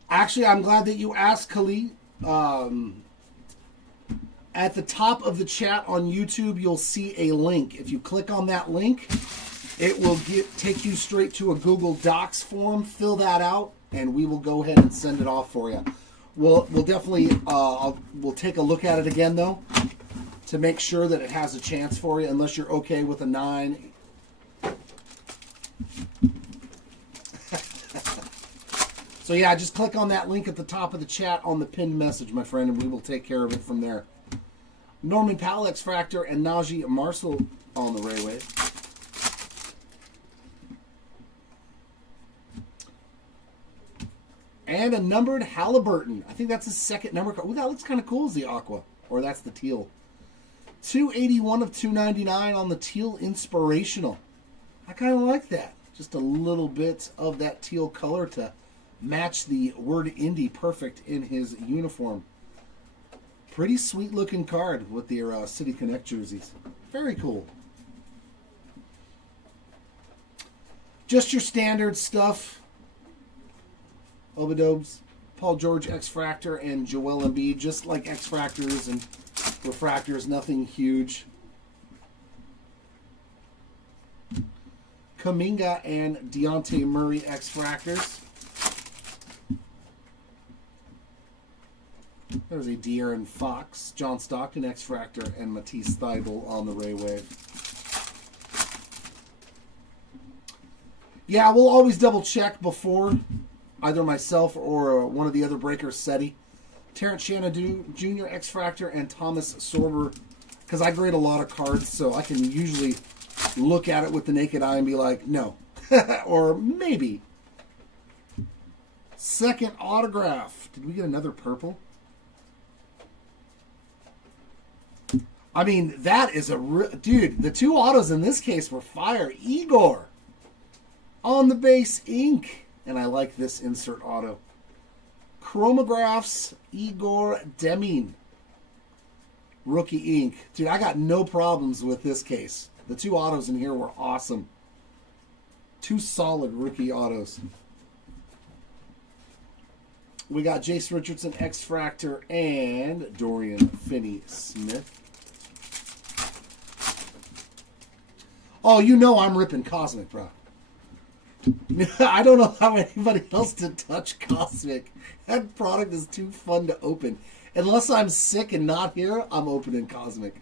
Actually, I'm glad that you asked, Khalid. At the top of the chat on YouTube, you'll see a link. If you click on that link, it will take you straight to a Google Docs form. Fill that out, and we will go ahead and send it off for you. We'll definitely we'll take a look at it again, though, to make sure that it has a chance for you, unless you're okay with a 9. So yeah, just click on that link at the top of the chat on the pinned message, my friend, and we will take care of it from there. Norman Powell X-Fractor and Najee Marshall on the Ray Wave. And a numbered Halliburton. I think that's his second number card. Ooh, that looks kind of cool as the aqua. Or that's the teal. 281 of 299 on the teal inspirational. I kind of like that. Just a little bit of that teal color to match the word Indy perfect in his uniform. Pretty sweet looking card with their City Connect jerseys. Very cool. Just your standard stuff. Obadobes, Paul George X-Fractor, and Joel Embiid. Just like X-Fractors and Refractors, nothing huge. Kuminga and Deontay Murray X-Fractors. There's a De'Aaron Fox, John Stockton X-Fractor, and Matisse Thybulle on the Ray Wave. Yeah, we'll always double check before either myself or one of the other breakers, SETI. Terrence Shannon Jr. X-Fractor and Thomas Sorber, because I grade a lot of cards, so I can usually look at it with the naked eye and be like, no. Or maybe. Second autograph. Did we get another purple? I mean, that is a... Dude, the two autos in this case were fire. Igor. On the base ink. And I like this insert auto. Chromographs, Igor Deming. Rookie ink. Dude, I got no problems with this case. The two autos in here were awesome. Two solid rookie autos. We got Jace Richardson, X-Fractor, and Dorian Finney-Smith. Oh, you know I'm ripping Cosmic, bro. I don't know how anybody else to touch Cosmic. That product is too fun to open. Unless I'm sick and not here, I'm opening Cosmic.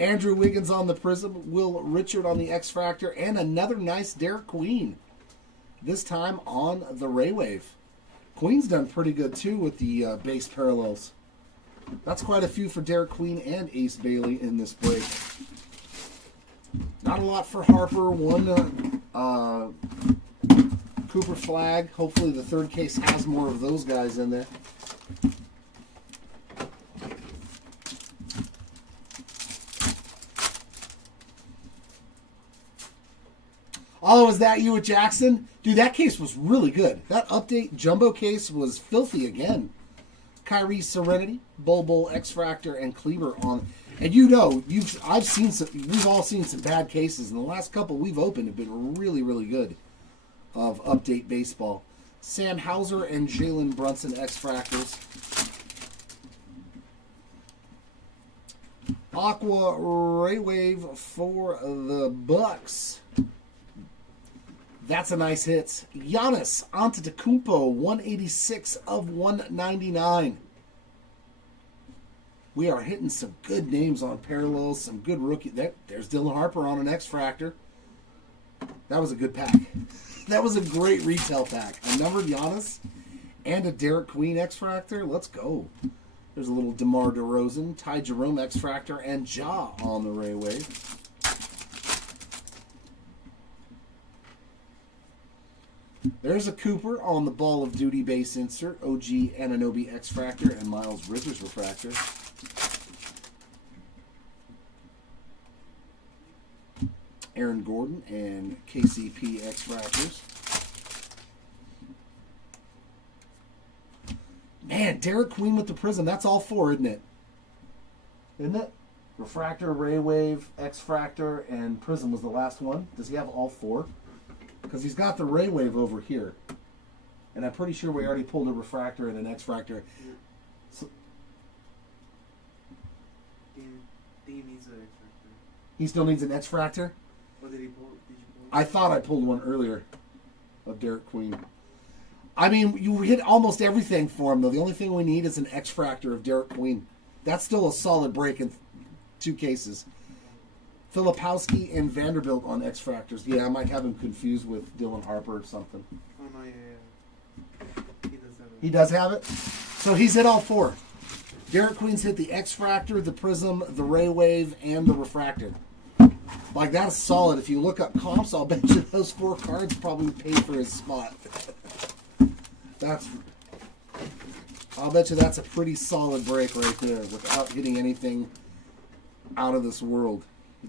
Andrew Wiggins on the Prism, Will Richard on the X-Fractor, and another nice Derek Queen. This time on the Ray Wave. Queen's done pretty good too with the base parallels. That's quite a few for Derek Queen and Ace Bailey in this break. Not a lot for Harper. One Cooper Flag. Hopefully the third case has more of those guys in there. Oh, is that you with Jackson? Dude, that case was really good. That update jumbo case was filthy again. Kyrie Serenity, Bol X-Fractor, and Kleber on. And you know, we've all seen some bad cases, and the last couple we've opened have been really, really good of update baseball. Sam Hauser and Jalen Brunson X-Fractors. Aqua Ray Wave for the Bucks. That's a nice hit. Giannis Antetokounmpo, 186 of 199. We are hitting some good names on parallels, some good rookie. There's Dylan Harper on an X-Fractor. That was a good pack. That was a great retail pack. A numbered Giannis and a Derek Queen X-Fractor. Let's go. There's a little DeMar DeRozan, Ty Jerome X-Fractor, and Ja on the Ray Wave. There's a Cooper on the Ball of Duty base insert, OG Anunoby X-Fractor, and Miles Bridges Refractor. Aaron Gordon and KCP X-Fractors. Man, Derek Queen with the Prism. That's all four, isn't it? Isn't it? Refractor, Ray Wave, X-Fractor, and Prism was the last one. Does he have all four? Because he's got the Ray Wave over here. And I'm pretty sure we already pulled a Refractor and an X-Fractor. So, he needs an X-Fractor. He still needs an X-Fractor? What did he pull? Did you pull? I thought I pulled one earlier of Derek Queen. I mean, you hit almost everything for him, though. The only thing we need is an X-Fractor of Derek Queen. That's still a solid break in two cases. Filipowski and Vanderbilt on X-Fractors. Yeah, I might have him confused with Dylan Harper or something. Oh, no, yeah. He does have it. He does have it? So he's hit all four. Derek Queen's hit the X-Fractor, the Prism, the Ray Wave, and the Refractor. Like, that's solid. If you look up comps, I'll bet you those four cards probably paid for his spot. I'll bet you that's a pretty solid break right there without hitting anything out of this world.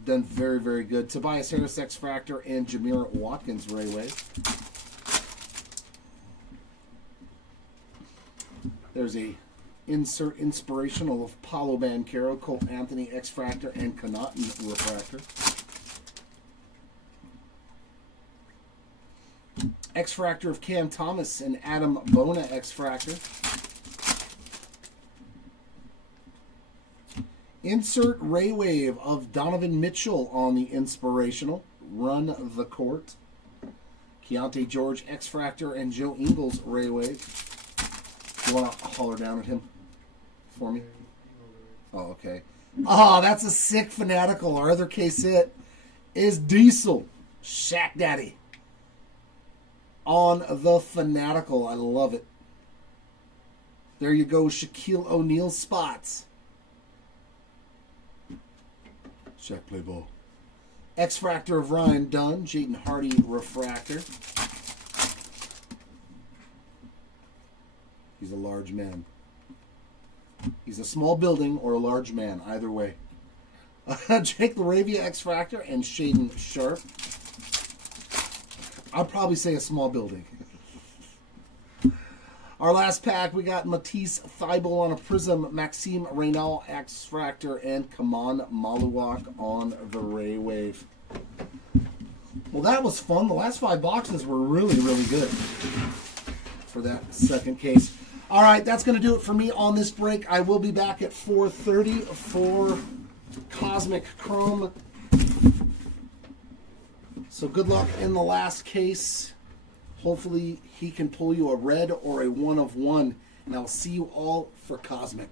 Done very, very good. Tobias Harris X Fractor and Jameer Watkins Rayway. There's a insert inspirational of Paulo Banchero, Colt Anthony X Fractor, and Connaughton Refractor. X Fractor of Cam Thomas and Adam Bona X Fractor. Insert Ray Wave of Donovan Mitchell on the inspirational. Run the court. Keontae George X Fractor and Joe Ingles Ray Wave. You want to holler down at him for me? Oh, okay. Oh, that's a sick fanatical. Our other case hit is Diesel Shaq Daddy on the fanatical. I love it. There you go, Shaquille O'Neal spots. Shaq play ball. X Fractor of Ryan Dunn, Jaden Hardy Refractor. He's a large man. He's a small building or a large man, either way. Jake LaRavia X Fractor and Shaden Sharp. I'd probably say a small building. Our last pack, we got Matisse Thybulle on a Prism, Maxime Reynal X Fractor, and Kaman Maluak on the Ray Wave. Well, that was fun. The last 5 boxes were really, really good for that second case. All right, that's going to do it for me on this break. I will be back at 4:30 for Cosmic Chrome. So good luck in the last case. Hopefully he can pull you a red or a 1 of 1. And I'll see you all for Cosmic.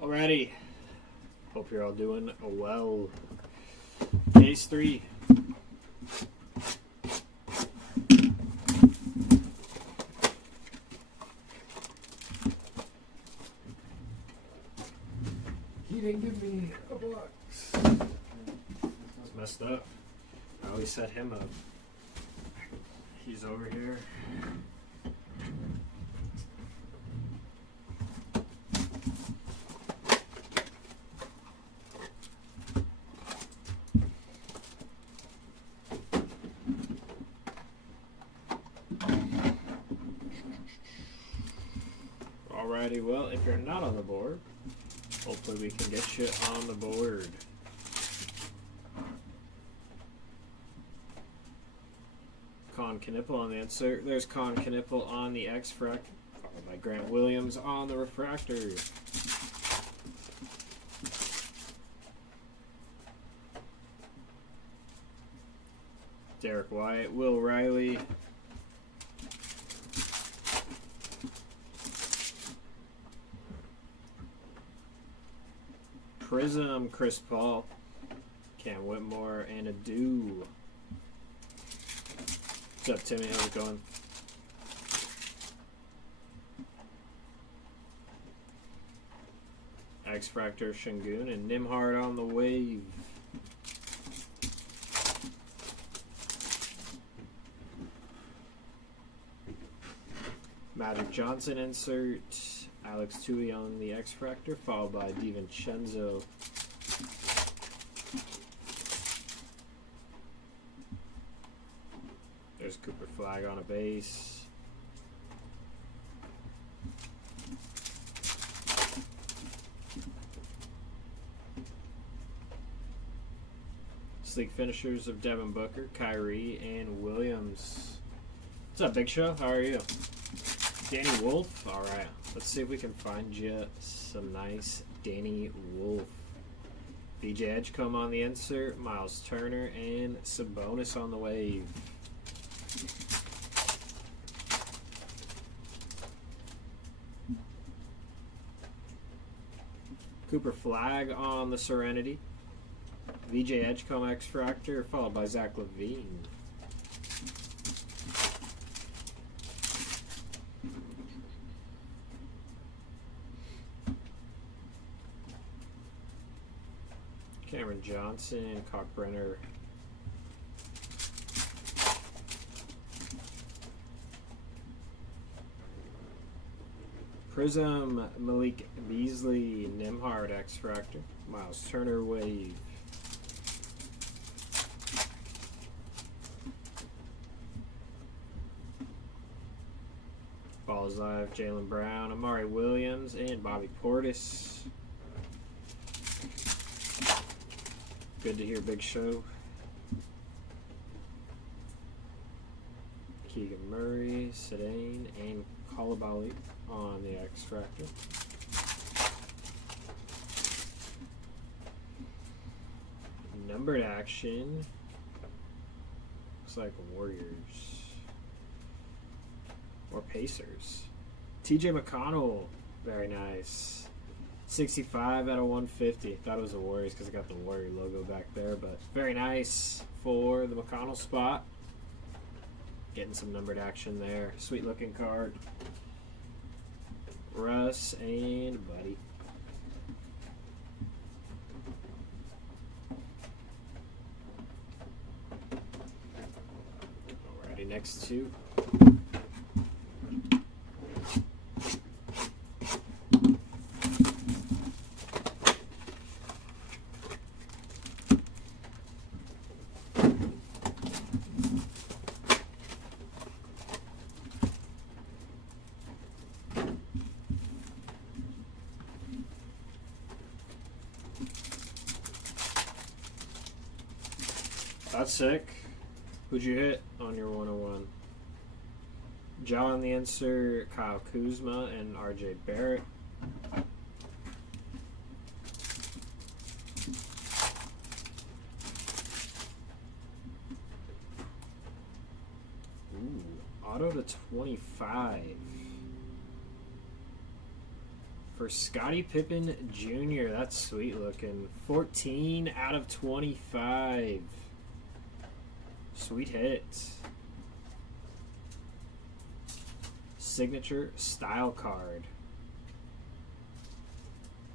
Alrighty. Hope you're all doing well. Case 3. He didn't give me a box. It's messed up. I always set him up. He's over here. Alrighty, well, if you're not on the board, hopefully we can get you on the board. Con Knipple on the insert. There's Con Knipple on the X-Fract, followed by Grant Williams on the refractor. Derek Wyatt, Will Riley. Prism, Chris Paul. Cam Whitmore, and a do. What's up, Timmy? How's it going? X-Fractor, Shingun, and Nimhard on the wave. Magic Johnson insert. Alex Tui on the X-Fractor, followed by DiVincenzo. There's Cooper Flag on a base. Sleek finishers of Devin Booker, Kyrie, and Williams. What's up, Big Show? How are you? Danny Wolf? Alright, let's see if we can find you some nice Danny Wolf. BJ Edgecombe on the insert, Miles Turner, and Sabonis on the wave. Cooper Flag on the Serenity. VJ Edgecombe X-Fractor, followed by Zach LaVine. Cameron Johnson, Cockbrenner. Prism, Malik Beasley, Nimhard X-Fractor, Miles Turner wave. Ball is live, Jaylen Brown, Amari Williams, and Bobby Portis. Good to hear, Big Show. Keegan Murray, Sedane, and Coulibaly on the X-Fractor. Numbered action. Looks like Warriors. Or Pacers. TJ McConnell. Very nice. 65 out of 150. Thought it was the Warriors because I got the Warrior logo back there, but very nice for the McConnell spot. Getting some numbered action there. Sweet looking card. Russ and Buddy. Alrighty, next two. That's sick. Who'd you hit on your 101? John on the insert, Kyle Kuzma, and RJ Barrett. Ooh, auto to 25. For Scottie Pippen Jr., that's sweet looking. 14 out of 25. Sweet hit. Signature style card.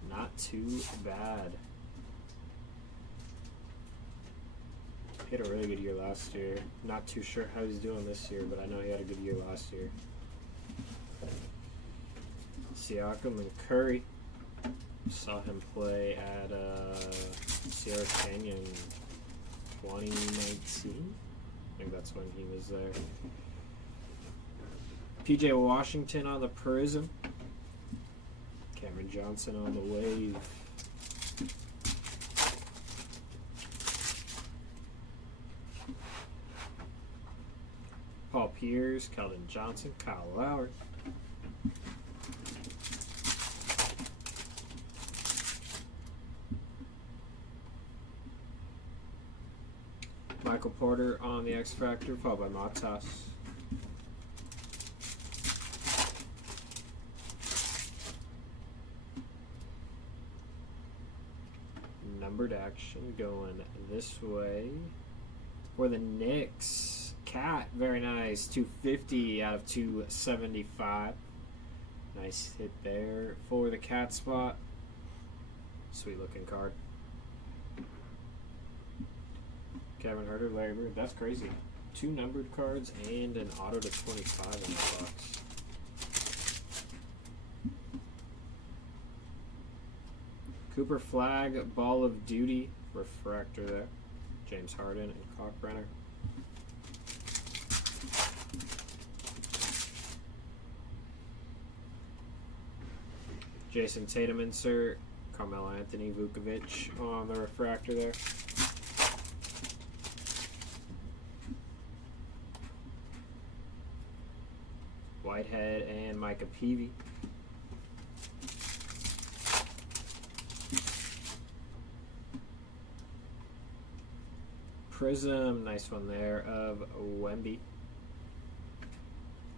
Not too bad. He had a really good year last year. Not too sure how he's doing this year, but I know he had a good year last year. Siakam and Curry. Saw him play at Sierra Canyon 2019. I think that's when he was there. PJ Washington on the Prism. Cameron Johnson on the wave. Paul Pierce, Keldon Johnson, Kyle Lowry. Michael Porter on the X Factor, followed by Matas. Numbered action going this way for the Knicks. Cat, very nice. 250 out of 275. Nice hit there for the Cat spot. Sweet looking card. Kevin Herter, Larry Bird. That's crazy. 2 numbered cards and an auto to 25 in the box. Cooper Flag, Ball of Duty, refractor there. James Harden and Kalkbrenner. Jason Tatum insert. Carmelo Anthony, Vukovic on the refractor there. Whitehead and Micah Peavy. Prism, nice one there of Wemby.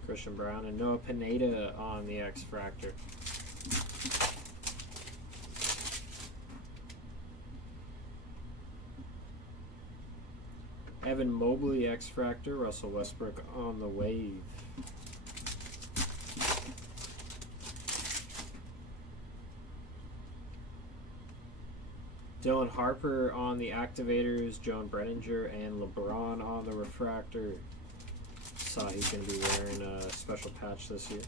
Christian Brown and Noah Pineda on the X Fractor. Evan Mobley X Fractor, Russell Westbrook on the Wave. Dylan Harper on the Activators, Joan Brenninger, and LeBron on the Refractor. Saw he's going to be wearing a special patch this year.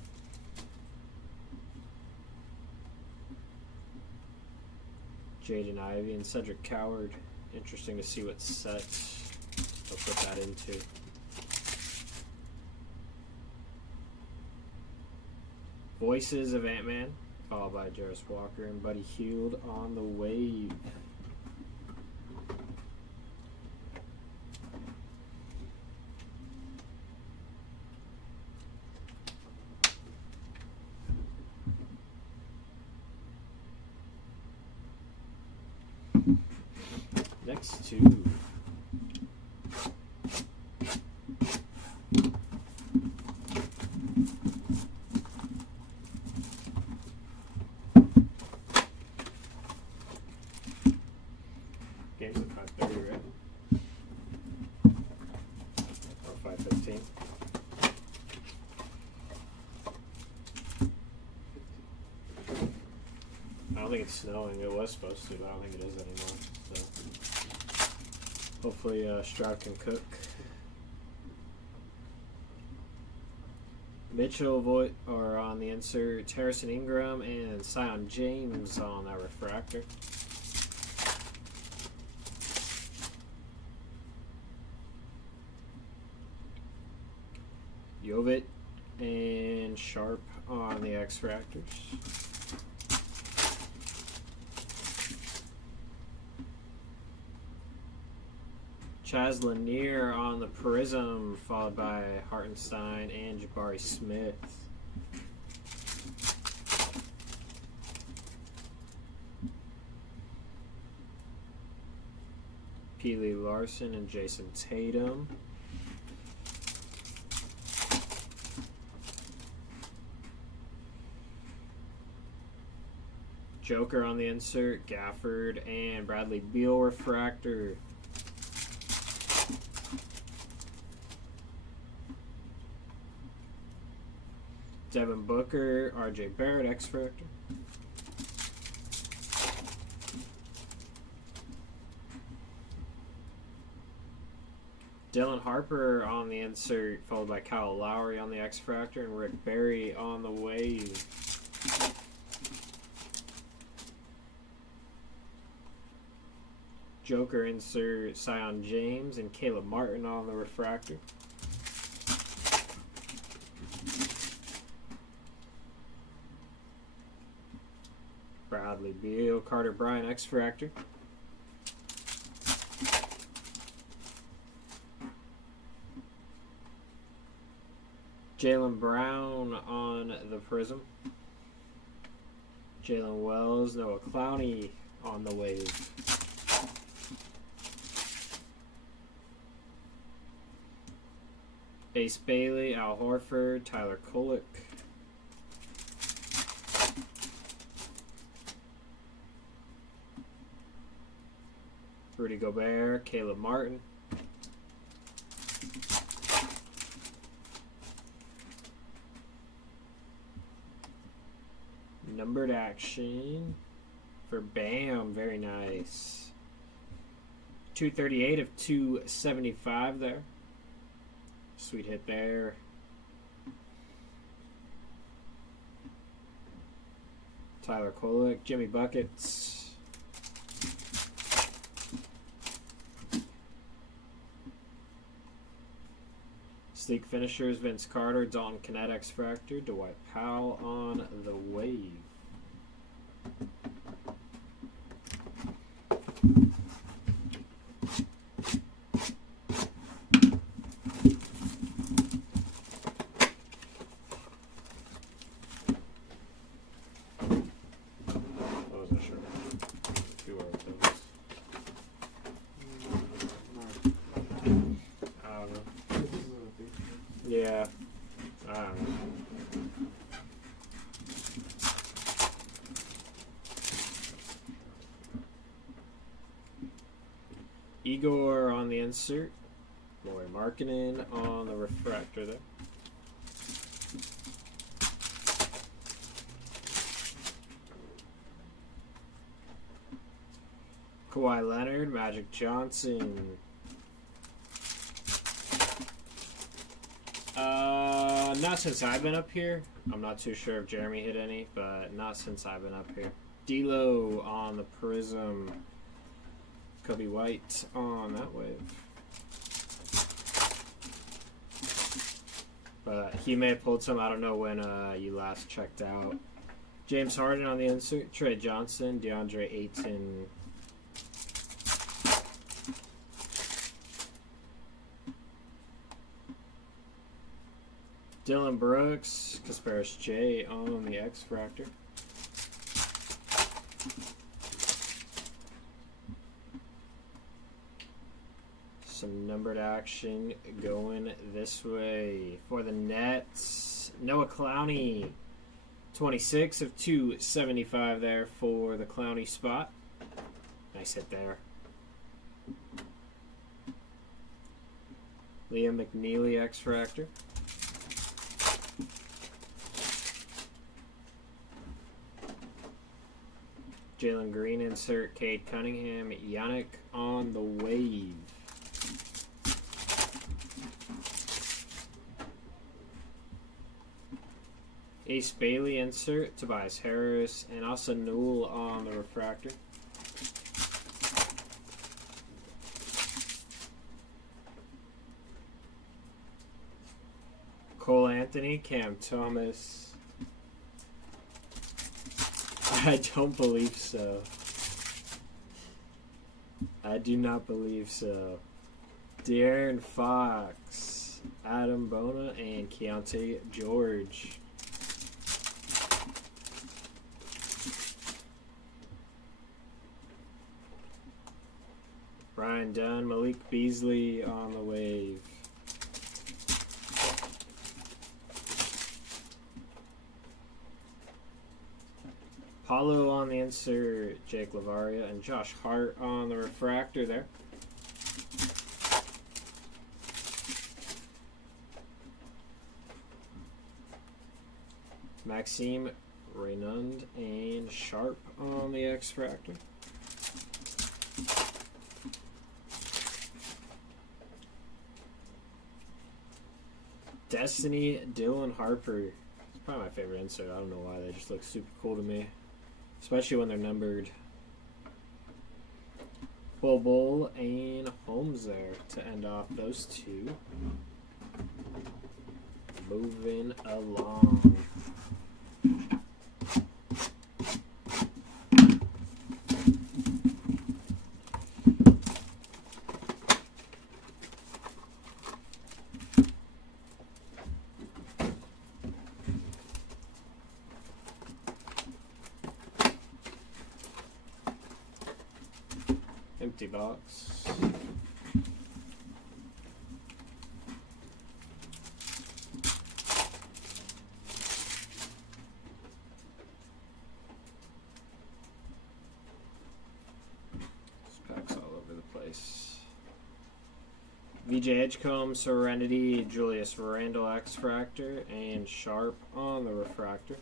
Jaden Ivey and Cedric Coward. Interesting to see what sets they'll put that into. Voices of Ant-Man, followed by Jarris Walker and Buddy Hield on the Wave. Next two. Game's at 5:30, right? Or 5:15. I don't think it's snowing. It was supposed to, but I don't think it is anymore. So hopefully Stroud can cook. Mitchell Voigt are on the insert. Harrison Ingram and Sion James on that refractor. Jovic and Sharp on the X Fractors. Chaz Lanier on the Prism, followed by Hartenstein and Jabari Smith. Peely Larson and Jason Tatum. Joker on the insert, Gafford and Bradley Beal refractor. Devin Booker, RJ Barrett, X Factor. Dylan Harper on the insert, followed by Kyle Lowry on the X Factor, and Rick Barry on the Wave. Joker insert, Sion James and Caleb Martin on the refractor. Bradley Beal, Carter Bryant, X Fractor. Jaylen Brown on the Prism. Jalen Wells, Noah Clowney on the wave. Ace Bailey, Al Horford, Tyler Kolek. Rudy Gobert, Caleb Martin. Numbered action for Bam, very nice. 238 of 275 there. Sweet hit there. Tyler Kolek, Jimmy Buckets. Sleek finishers, Vince Carter, Dalton Knet, X Factor, Dwight Powell on the wave. I wasn't sure if you were with those. I don't know. Yeah, I don't know. Igor on the insert. Lori Markkinen on the refractor there. Kawhi Leonard, Magic Johnson. Not since I've been up here. I'm not too sure if Jeremy hit any, but not since I've been up here. D'Lo on the Prism. Kobe White on that wave. But he may have pulled some. I don't know when you last checked out. James Harden on the insert. Trey Johnson, DeAndre Ayton. Dylan Brooks, Kasparis J on the X Fractor. Some numbered action going this way for the Nets. Noah Clowney, 26 of 275 there for the Clowney spot. Nice hit there. Liam McNeely, X Fractor. Jalen Green insert, Cade Cunningham, Yannick on the wave. Ace Bailey insert, Tobias Harris, and Asa Newell on the refractor. Cole Anthony, Cam Thomas. I don't believe so. I do not believe so. De'Aaron Fox, Adam Bona, and Keontae George. Ryan Dunn, Malik Beasley on the wave. Paulo on the insert, Jake Lavaria, and Josh Hart on the refractor there. Maxime Raynund and Sharp on the X Fractor. Destiny Dylan Harper. It's probably my favorite insert. I don't know why. They just look super cool to me. Especially when they're numbered. Bowl and Holmes there to end off those two. Moving along. box. Packs all over the place. VJ Edgecombe, Serenity, Julius Randle X-Fractor, and Sharp on the refractor.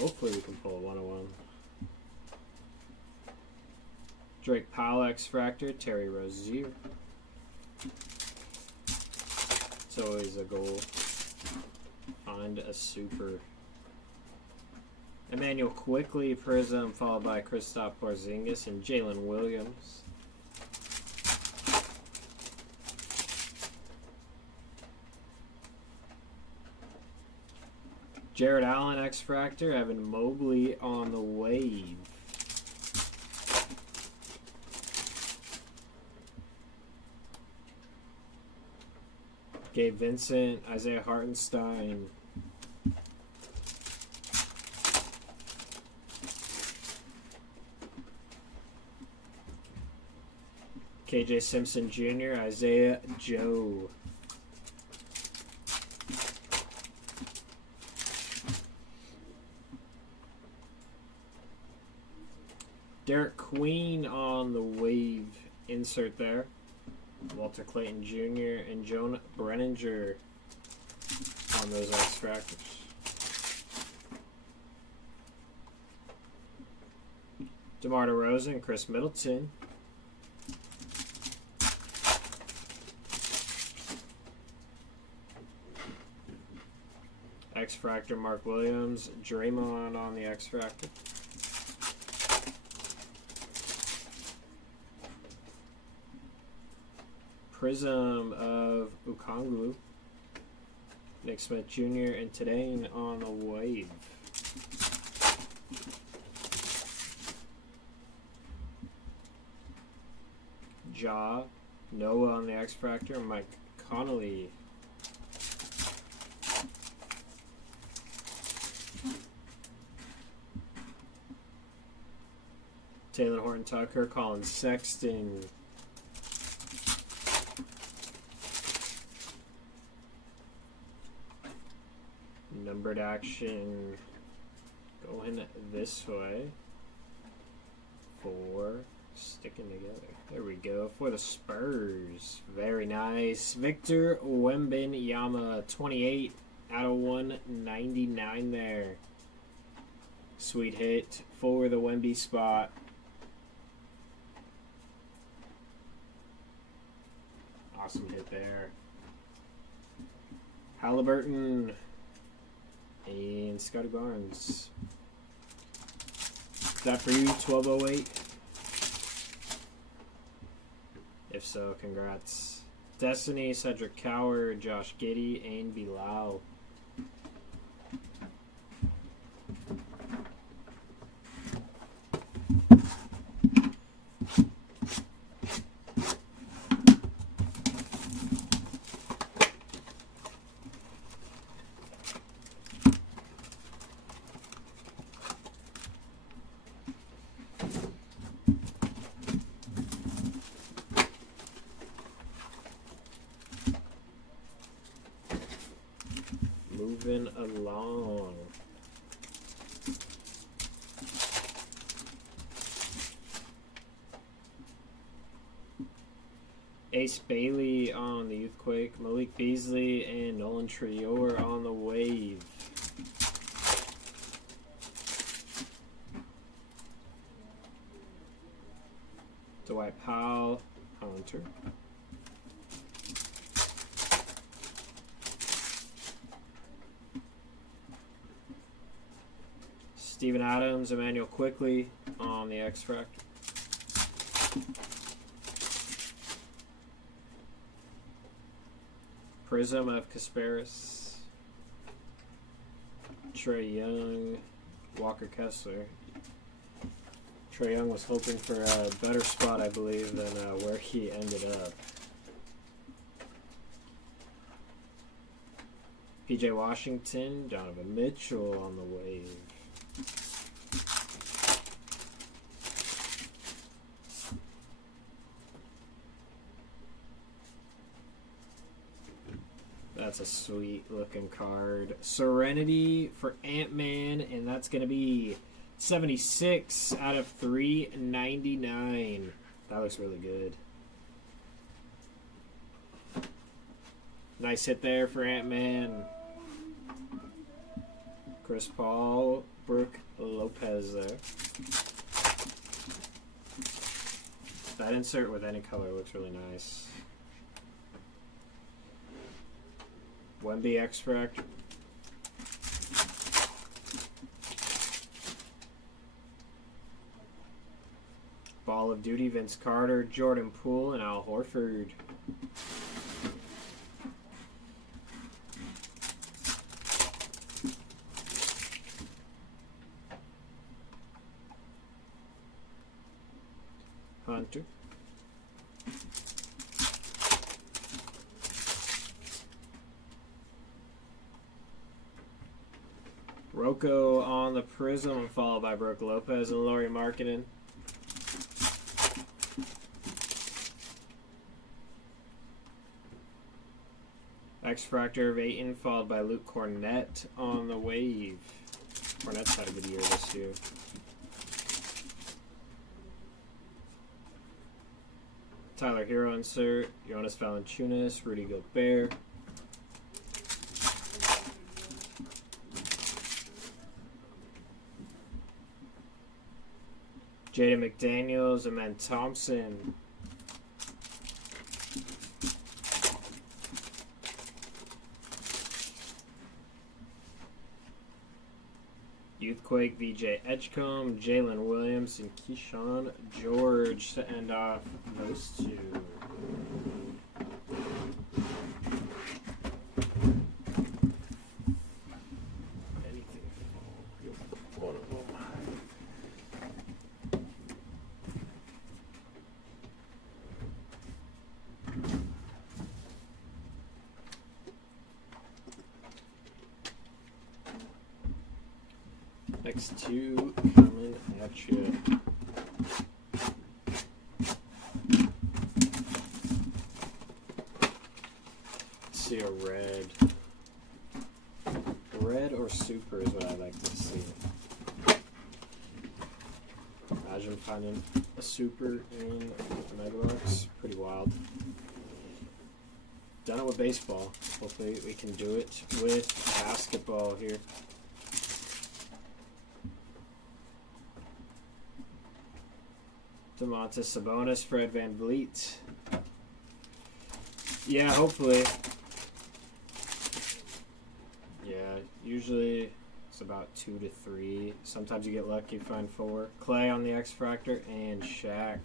Hopefully we can pull a 101. Drake Powell X-Fractor, Terry Rozier. It's always a goal. Find a super. Emmanuel Quickly, Prism, followed by Kristaps Porzingis and Jalen Williams. Jared Allen, X-Fractor, Evan Mobley on the wave. Gabe Vincent, Isaiah Hartenstein. KJ Simpson Jr., Isaiah Joe. Derek Queen on the wave insert there. Walter Clayton Jr. and Joan Brenninger on those X-Fractors. DeMar DeRozan, Chris Middleton. X-Fractor, Mark Williams. Draymond on the X-Fractor. Prism of Okongwu. Nick Smith Jr. and Tadane on the wave. Ja, Noah on the X-Fractor, Mike Connolly. Taylor Horton Tucker, Colin Sexton. Numbered action going this way for sticking together. There we go for the Spurs. Very nice. Victor Wembanyama, 28 out of 199 there. Sweet hit for the Wemby spot. Awesome hit there. Halliburton and Scotty Barnes. Is that for you, 1208? If so, congrats. Destiny, Cedric Coward, Josh Giddey, and Bilal. Moving along. Ace Bailey on the Youthquake, Malik Beasley and Nolan Trior on the wave. Dwight Powell, Hunter. Steven Adams, Emmanuel Quickly on the X-Fractor. Prism of Kasparis. Trey Young, Walker Kessler. Trey Young was hoping for a better spot, I believe, than where he ended up. PJ Washington, Donovan Mitchell on the wave. That's a sweet looking card. Serenity for Ant-Man, and that's going to be 76 out of 399. That looks really good. Nice hit there for Ant-Man. Chris Paul, Brooke Lopez there. That insert with any color looks really nice. Wemby Extract. Ball of Duty, Vince Carter, Jordan Poole, and Al Horford. Hunter. Rocco on the Prism, followed by Brooke Lopez and Laurie Markkinen. X-Fractor of Ayton, followed by Luke Cornett on the Wave. Cornett's had a good year this year. Tyler Hero insert, Jonas Valanciunas, Rudy Gobert. Jaden McDaniels, Amen Thompson. Youthquake, VJ Edgecombe, Jalen Williams, and Keyshawn George to end off those two. Anything for one of them. Next two coming at you. Let's see a red. Red or super is what I'd like to see. Imagine finding a super in a Mega Box. Pretty wild. Done it with baseball. Hopefully we can do it with basketball here. Domantas Sabonis, Fred VanVleet. Yeah, hopefully. Yeah, usually it's about 2 to 3. Sometimes you get lucky, find 4. Clay on the X-Fractor and Shaq.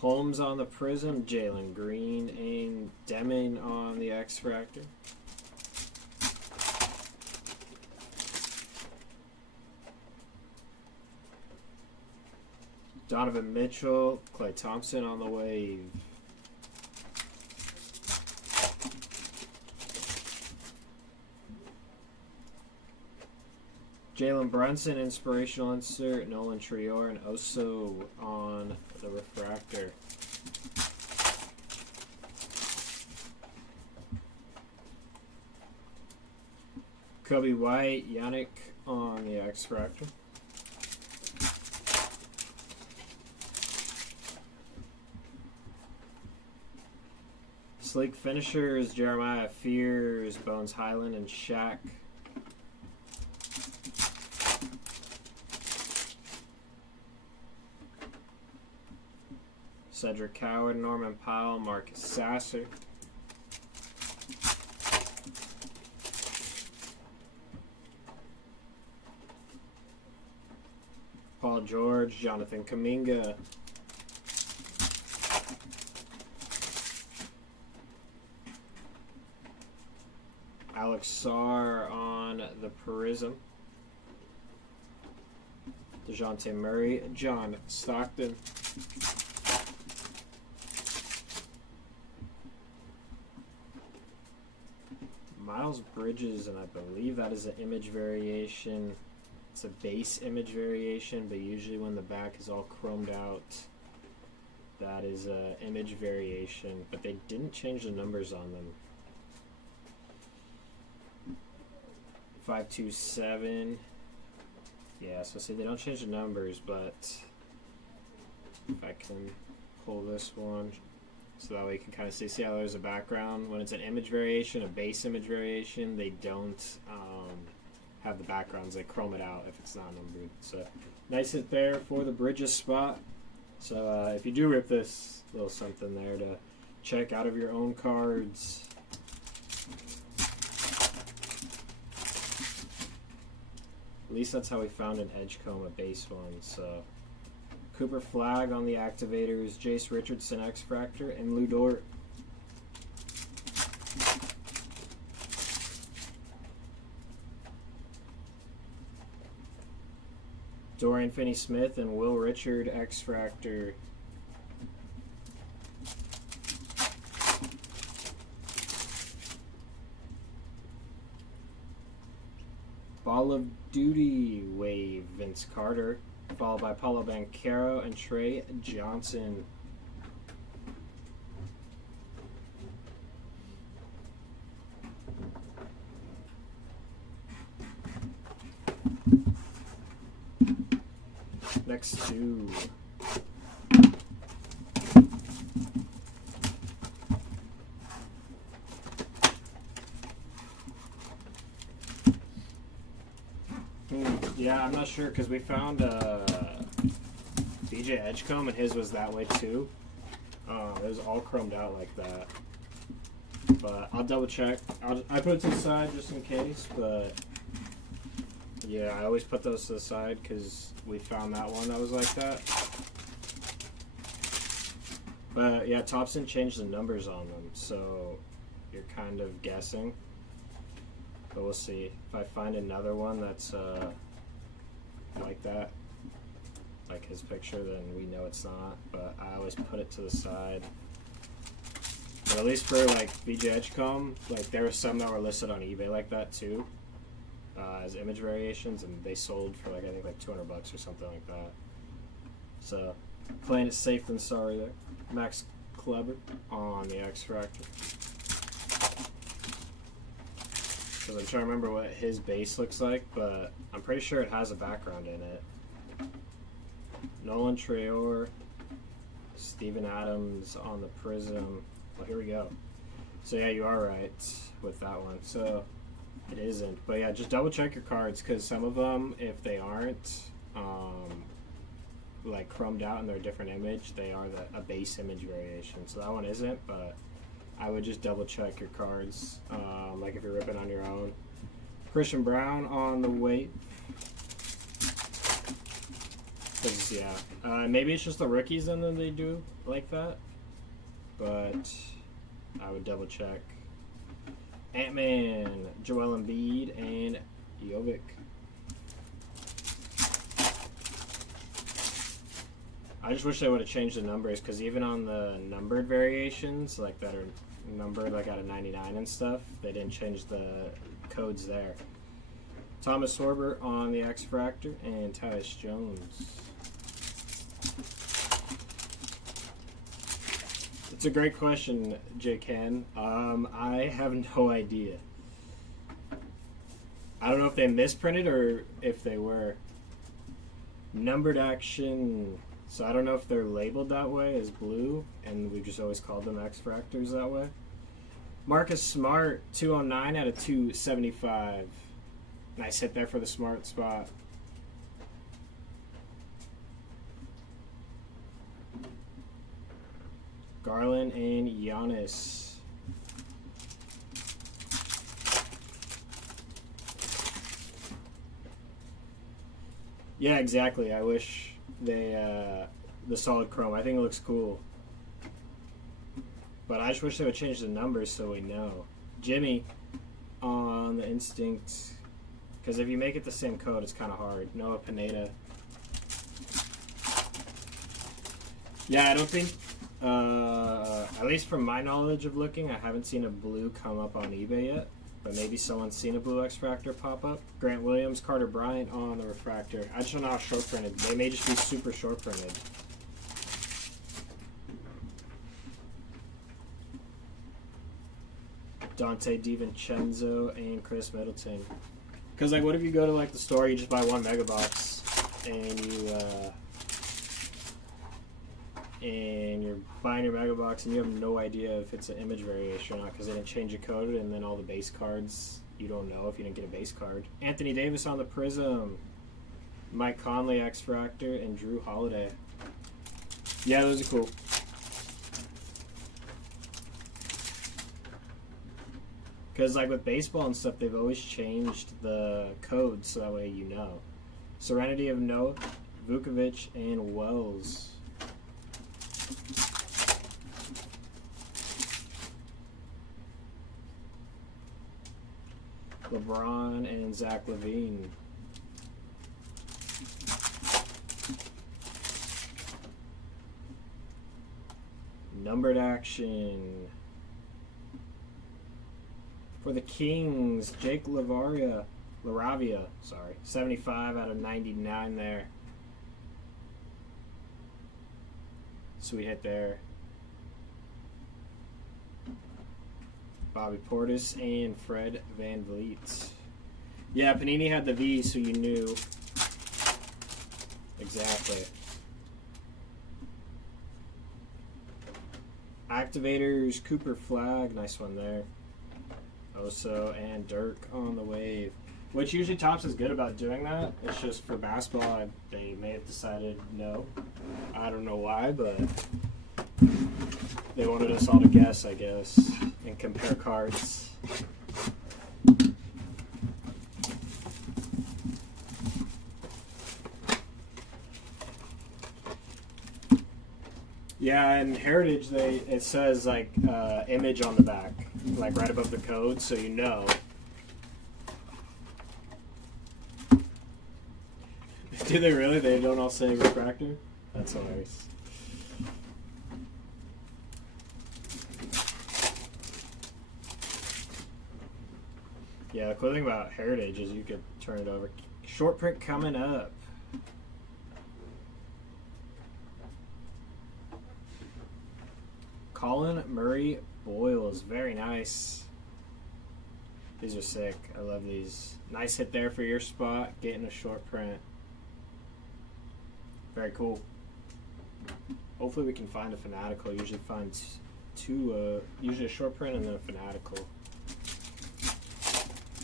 Holmes on the Prism, Jalen Green, and Demon on the X-Fractor. Donovan Mitchell, Klay Thompson on the Wave. Jalen Brunson, Inspirational Insert, Nolan Trior, and Oso on the Refractor. Kobe White, Yannick on the X-Fractor. Sleek Finishers, Jeremiah Fears, Bones Highland, and Shaq. Cedric Coward, Norman Powell, Marcus Sasser. Paul George, Jonathan Kuminga. Alex Sarr on the Prism. DeJounte Murray, John Stockton. Miles Bridges, and I believe that is an image variation It's a base image variation, but usually when the back is all chromed out, that is a image variation. But they didn't change the numbers on them. 527. Yeah, so see, they don't change the numbers, but if I can pull this one, so that way you can kind of see how there's a background. When it's an image variation, a base image variation, they don't have the backgrounds. They chrome it out if it's not numbered. So nice hit there for the Bridges spot. So if you do rip this, little something there to check out of your own cards. At least that's how we found an Edgecomb, a base one. So Cooper Flag on the activators, Jace Richardson X-Fractor, and Lou Dort. Dorian Finney-Smith and Will Richard X-Fractor. Ball of Duty Wave, Vince Carter, followed by Paulo Banchero and Trey Johnson. Next two. Yeah, I'm not sure because we found BJ Edgecomb and his was that way too. It was all chromed out like that. But I'll double check. I put it to the side just in case, but yeah, I always put those to the side because we found that one that was like that. But yeah, Thompson changed the numbers on them, so you're kind of guessing. But we'll see. If I find another one that's like that, like his picture, then we know it's not. But I always put it to the side. But at least for like BJ Edgecomb, like there were some that were listed on eBay like that too, as image variations, and they sold for like I think like $200 or something like that. So playing it safe than sorry there. Max Kleber on the X-Fractor. Because I'm trying to remember what his base looks like, but I'm pretty sure it has a background in it. Nolan Traore, Steven Adams on the Prism. Well, here we go. So yeah, you are right with that one. So it isn't. But yeah, just double check your cards because some of them, if they aren't like chromed out and they're a different image, they are a base image variation. So that one isn't, but I would just double check your cards, like if you're ripping on your own. Christian Brown on the weight. Yeah, maybe it's just the rookies and then they do like that, but I would double check. Ant-Man, Joel Embiid, and Jovic. I just wish they would have changed the numbers because even on the numbered variations, like that are numbered like out of 99 and stuff, they didn't change the codes there. Thomas Sorber on the X-Fractor and Tyus Jones. It's a great question, J. Ken. I have no idea. I don't know if they misprinted or if they were. Numbered action. So I don't know if they're labeled that way as blue, and we've just always called them X-Fractors that way. Marcus Smart, 209 out of 275. Nice hit there for the Smart spot. Garland and Giannis. Yeah, exactly. I wish they the solid chrome. I think it looks cool. But I just wish they would change the numbers so we know. Jimmy on the Instinct. Because if you make it the same code, it's kind of hard. Noah Pineda. Yeah, I don't think, at least from my knowledge of looking, I haven't seen a blue come up on eBay yet. but maybe someone's seen a blue X-Fractor pop up. Grant Williams, Carter Bryant on the refractor. I just don't know how short printed. They may just be super short printed. Dante DiVincenzo and Chris Middleton. Because, like, what if you go to, like, the store, you just buy one mega box, and you're buying your mega box, and you have no idea if it's an image variation or not, because they didn't change the code, and then all the base cards, you don't know if you didn't get a base card. Anthony Davis on the Prism. Mike Conley, X-Fractor, and Drew Holiday. Yeah, those are cool. Because, like, with baseball and stuff, they've always changed the code so that way you know. Serenity of Note, Vukovic, and Wells. LeBron and Zach LaVine. Numbered action. For the Kings, Jake LaRavia, 75 out of 99 there. Sweet hit there. Bobby Portis and Fred VanVleet. Yeah, Panini had the V, so you knew. Exactly. Activators, Cooper Flag, nice one there. Oso and Dirk on the wave. Which usually Topps is good about doing that. It's just for basketball, they may have decided no. I don't know why, but they wanted us all to guess, I guess, and compare cards. Yeah, and Heritage, it says like image on the back, like right above the code, so you know. Do they really? They don't all say refractor? That's hilarious. Yeah, the cool thing about Heritage is you could turn it over. Short print coming up. Colin Murray Boyles, very nice. These are sick. I love these. Nice hit there for your spot. Getting a short print. Very cool. Hopefully we can find a fanatical. Usually find two, usually a short print and then a fanatical.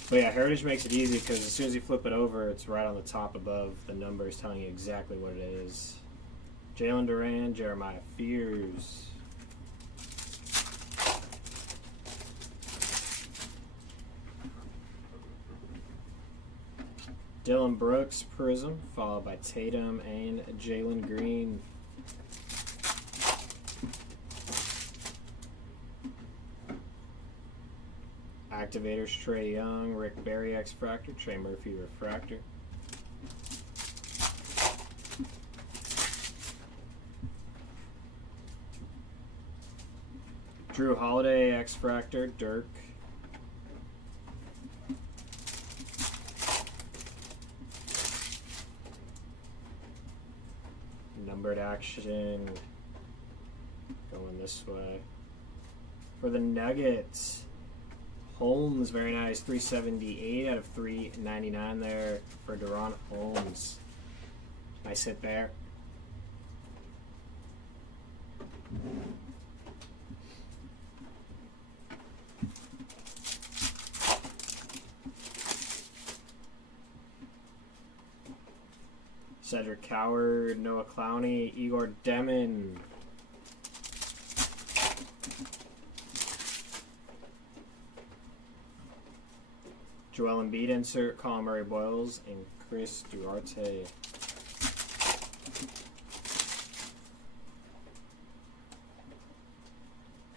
But yeah, Heritage makes it easy because as soon as you flip it over, it's right on the top above. The numbers telling you exactly what it is. Jalen Duran, Jeremiah Fears. Dylan Brooks, Prism, followed by Tatum and Jalen Green. Activators, Trae Young, Rick Barry, X-Fractor, Trey Murphy, Refractor. Drew Holiday, X-Fractor, Dirk. Numbered action going this way. For the Nuggets, Holmes, very nice, 378 out of 399 there for Deron Holmes. Nice hit there. Cedric Coward, Noah Clowney, Igor Demon. Joel Embiid insert, Colin Murray Boyles, and Chris Duarte.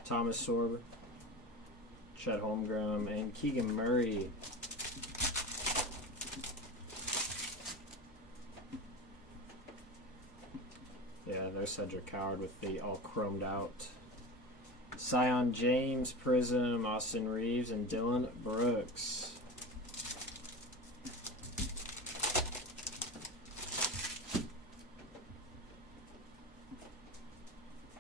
Thomas Sorber, Chet Holmgren, and Keegan Murray. Yeah, there's Cedric Coward with the all chromed out Sion James, Prism, Austin Reeves, and Dylan Brooks.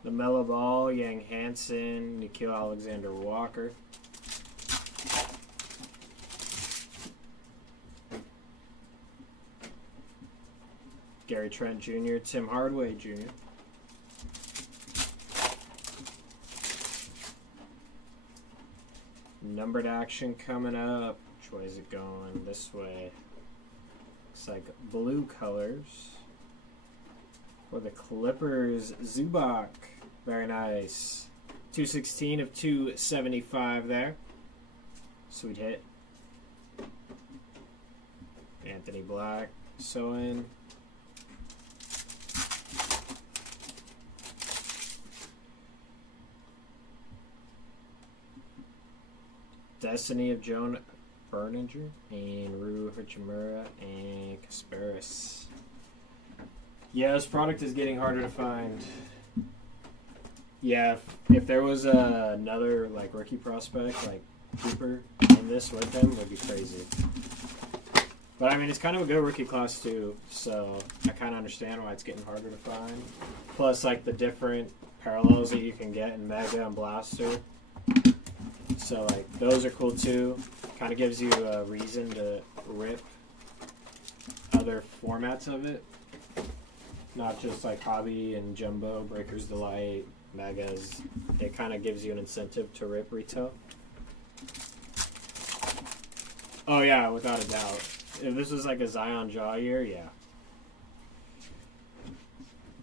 The Mellow Ball, Yang Hansen, Nikhil Alexander Walker. Gary Trent Jr., Tim Hardaway Jr. Numbered action coming up. Which way is it going? This way. Looks like blue colors. For the Clippers, Zubac. Very nice. 216 of 275 there. Sweet hit. Anthony Black. Soin. Destiny of Joan Berninger and Rue Hachimura and Kasparis. Yeah, this product is getting harder to find. Yeah, if there was another like rookie prospect like Cooper in this with him, would be crazy. But I mean, it's kind of a good rookie class too, so I kind of understand why it's getting harder to find. Plus, like the different parallels that you can get in Mega and Blaster. So like those are cool too. Kind of gives you a reason to rip other formats of it. Not just like Hobby and Jumbo, Breakers Delight, Megas. It kind of gives you an incentive to rip retail. Oh yeah, without a doubt. If this was like a Zion Jaw year, yeah.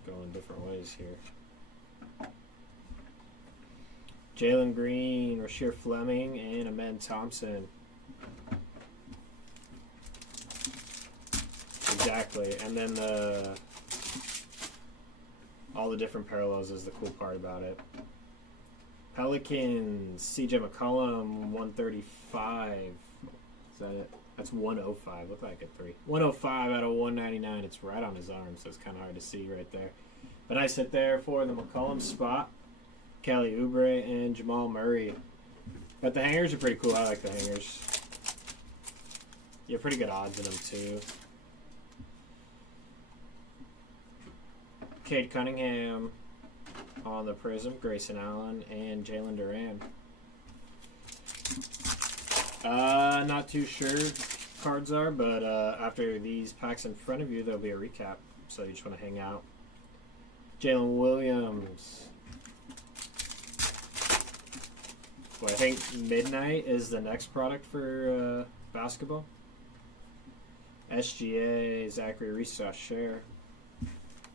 Going different ways here. Jalen Green, Rasheer Fleming, and Amen Thompson. Exactly. And then all the different parallels is the cool part about it. Pelicans, CJ McCollum, 135. Is that it? That's 105. Looked like a 3. 105 out of 199. It's right on his arm, so it's kind of hard to see right there. But I sit there for the McCollum spot. Kelly Oubre and Jamal Murray. But the hangers are pretty cool. I like the hangers. You have pretty good odds in them, too. Cade Cunningham on the Prism, Grayson Allen, and Jalen Duran. Not too sure cards are, but after these packs in front of you, there'll be a recap, so you just want to hang out. Jalen Williams. Well, I think Midnight is the next product for basketball. SGA, Zachary Reese, share.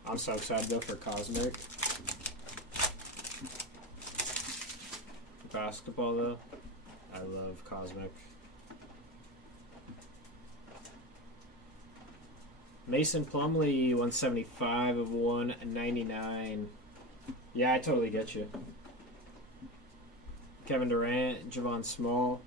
I'm so excited though for Cosmic. Basketball though, I love Cosmic. Mason Plumlee, 175 of 199. Yeah, I totally get you. Kevin Durant, Javon Small.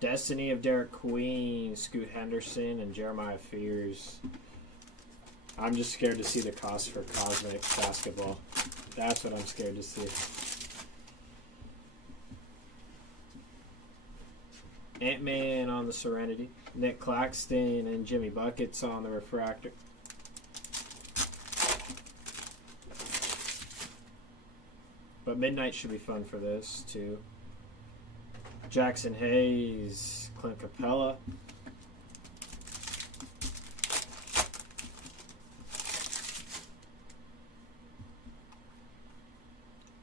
Destiny of Derek Queen, Scoot Henderson, and Jeremiah Fears. I'm just scared to see the cost for Cosmic basketball. That's what I'm scared to see. Ant-Man on the Serenity. Nick Claxton and Jimmy Buckets on the Refractor. But Midnight should be fun for this, too. Jackson Hayes, Clint Capella.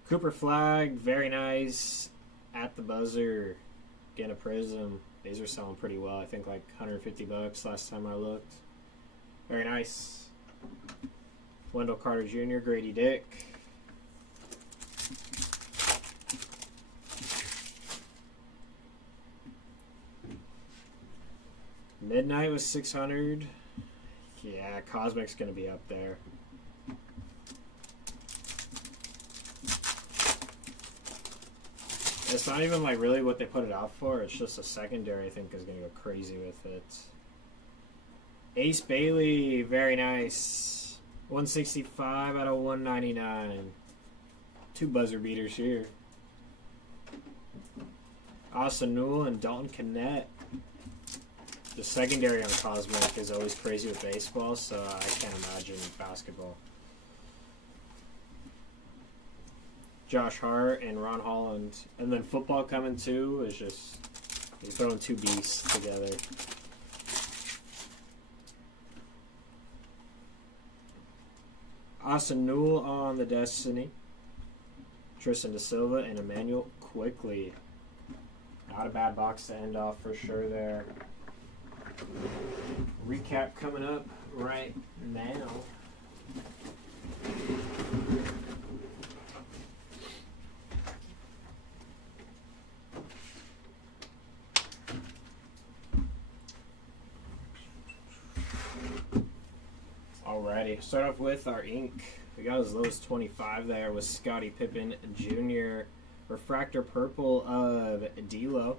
Cooper Flag, very nice. At the buzzer, again a Prism. These are selling pretty well. I think like $150 last time I looked. Very nice. Wendell Carter Jr., Grady Dick. Midnight was 600. Yeah, Cosmic's going to be up there. It's not even like really what they put it out for. It's just a secondary I think is going to go crazy with it. Ace Bailey, very nice. 165 out of 199. 2 buzzer beaters here. Austin Newell and Dalton Kennett. The secondary on Cosmic is always crazy with baseball, so I can't imagine basketball. Josh Hart and Ron Holland. And then football coming too is just, you're throwing 2 beasts together. Austin Newell on the Destiny. Tristan Da Silva and Emmanuel Quickly. Not a bad box to end off for sure there. Recap coming up right now. Alrighty, start off with our ink. We got as low as 25 there with Scottie Pippen Jr. Refractor purple of D'Lo,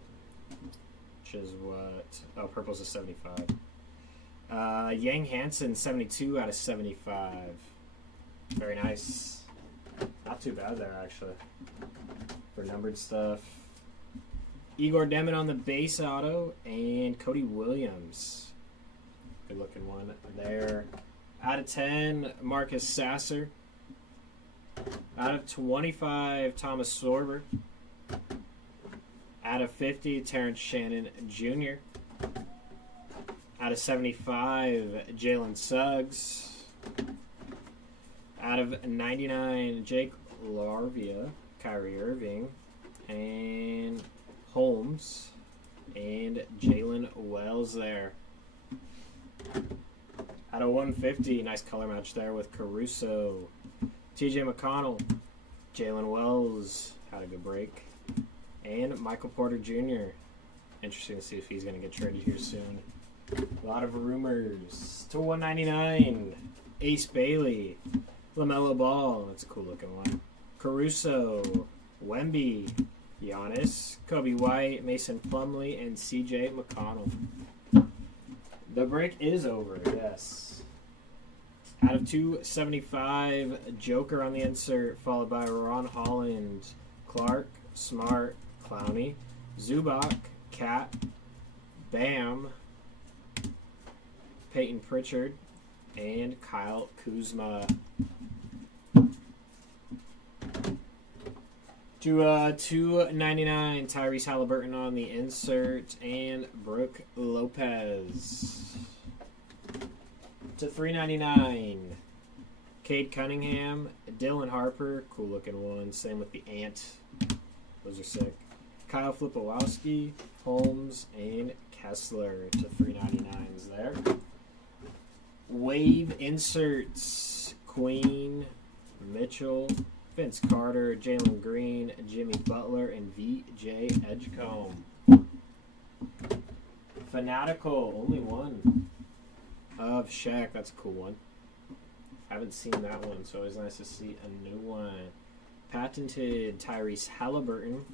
which is what? Oh, purple's a 75. Yang Hansen 72 out of 75. Very nice. Not too bad there actually for numbered stuff. Igor Demin on the base auto and Cody Williams. Good looking one there. Out of 10, Marcus Sasser. Out of 25, Thomas Sorber. Out of 50, Terrence Shannon Jr. Out of 75, Jalen Suggs. Out of 99, Jake Larvia, Kyrie Irving, and Holmes, and Jalen Wells there. Out of 150, nice color match there with Caruso, TJ McConnell, Jalen Wells, had a good break, and Michael Porter Jr. Interesting to see if he's going to get traded here soon. A lot of rumors. To 199, Ace Bailey, LaMelo Ball, that's a cool looking one. Caruso, Wemby, Giannis, Kobe White, Mason Plumlee, and CJ McConnell. The break is over, yes. Out of 275, Joker on the insert, followed by Ron Holland, Clark, Smart, Clowney, Zubac, Cat, Bam, Peyton Pritchard, and Kyle Kuzma. To 299, Tyrese Halliburton on the insert, and Brooke Lopez. To 399, Cade Cunningham, Dylan Harper, cool looking one. Same with the Ant, those are sick. Kyle Flipowski, Holmes, and Kessler to 399s there. Wave inserts, Queen, Mitchell, Vince Carter, Jalen Green, Jimmy Butler, and VJ Edgecombe. Fanatical, only one of Shaq. That's a cool one. Haven't seen that one, so it's nice to see a new one. Patented Tyrese Halliburton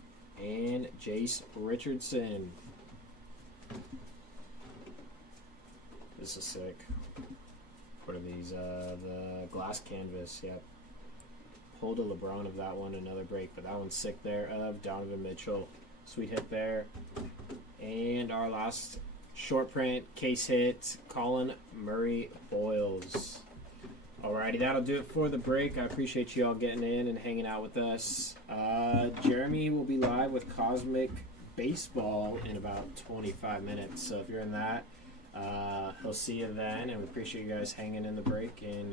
and Jace Richardson. This is sick. What are these? The glass canvas, yep. Hold a LeBron of that one, another break, but that one's sick there of Donovan Mitchell. Sweet hit there. And our last short print case hit, Colin Murray Boyles. Alrighty, that'll do it for the break. I appreciate you all getting in and hanging out with us. Jeremy will be live with Cosmic Baseball in about 25 minutes. So if you're in that, he'll see you then. And we appreciate you guys hanging in the break. And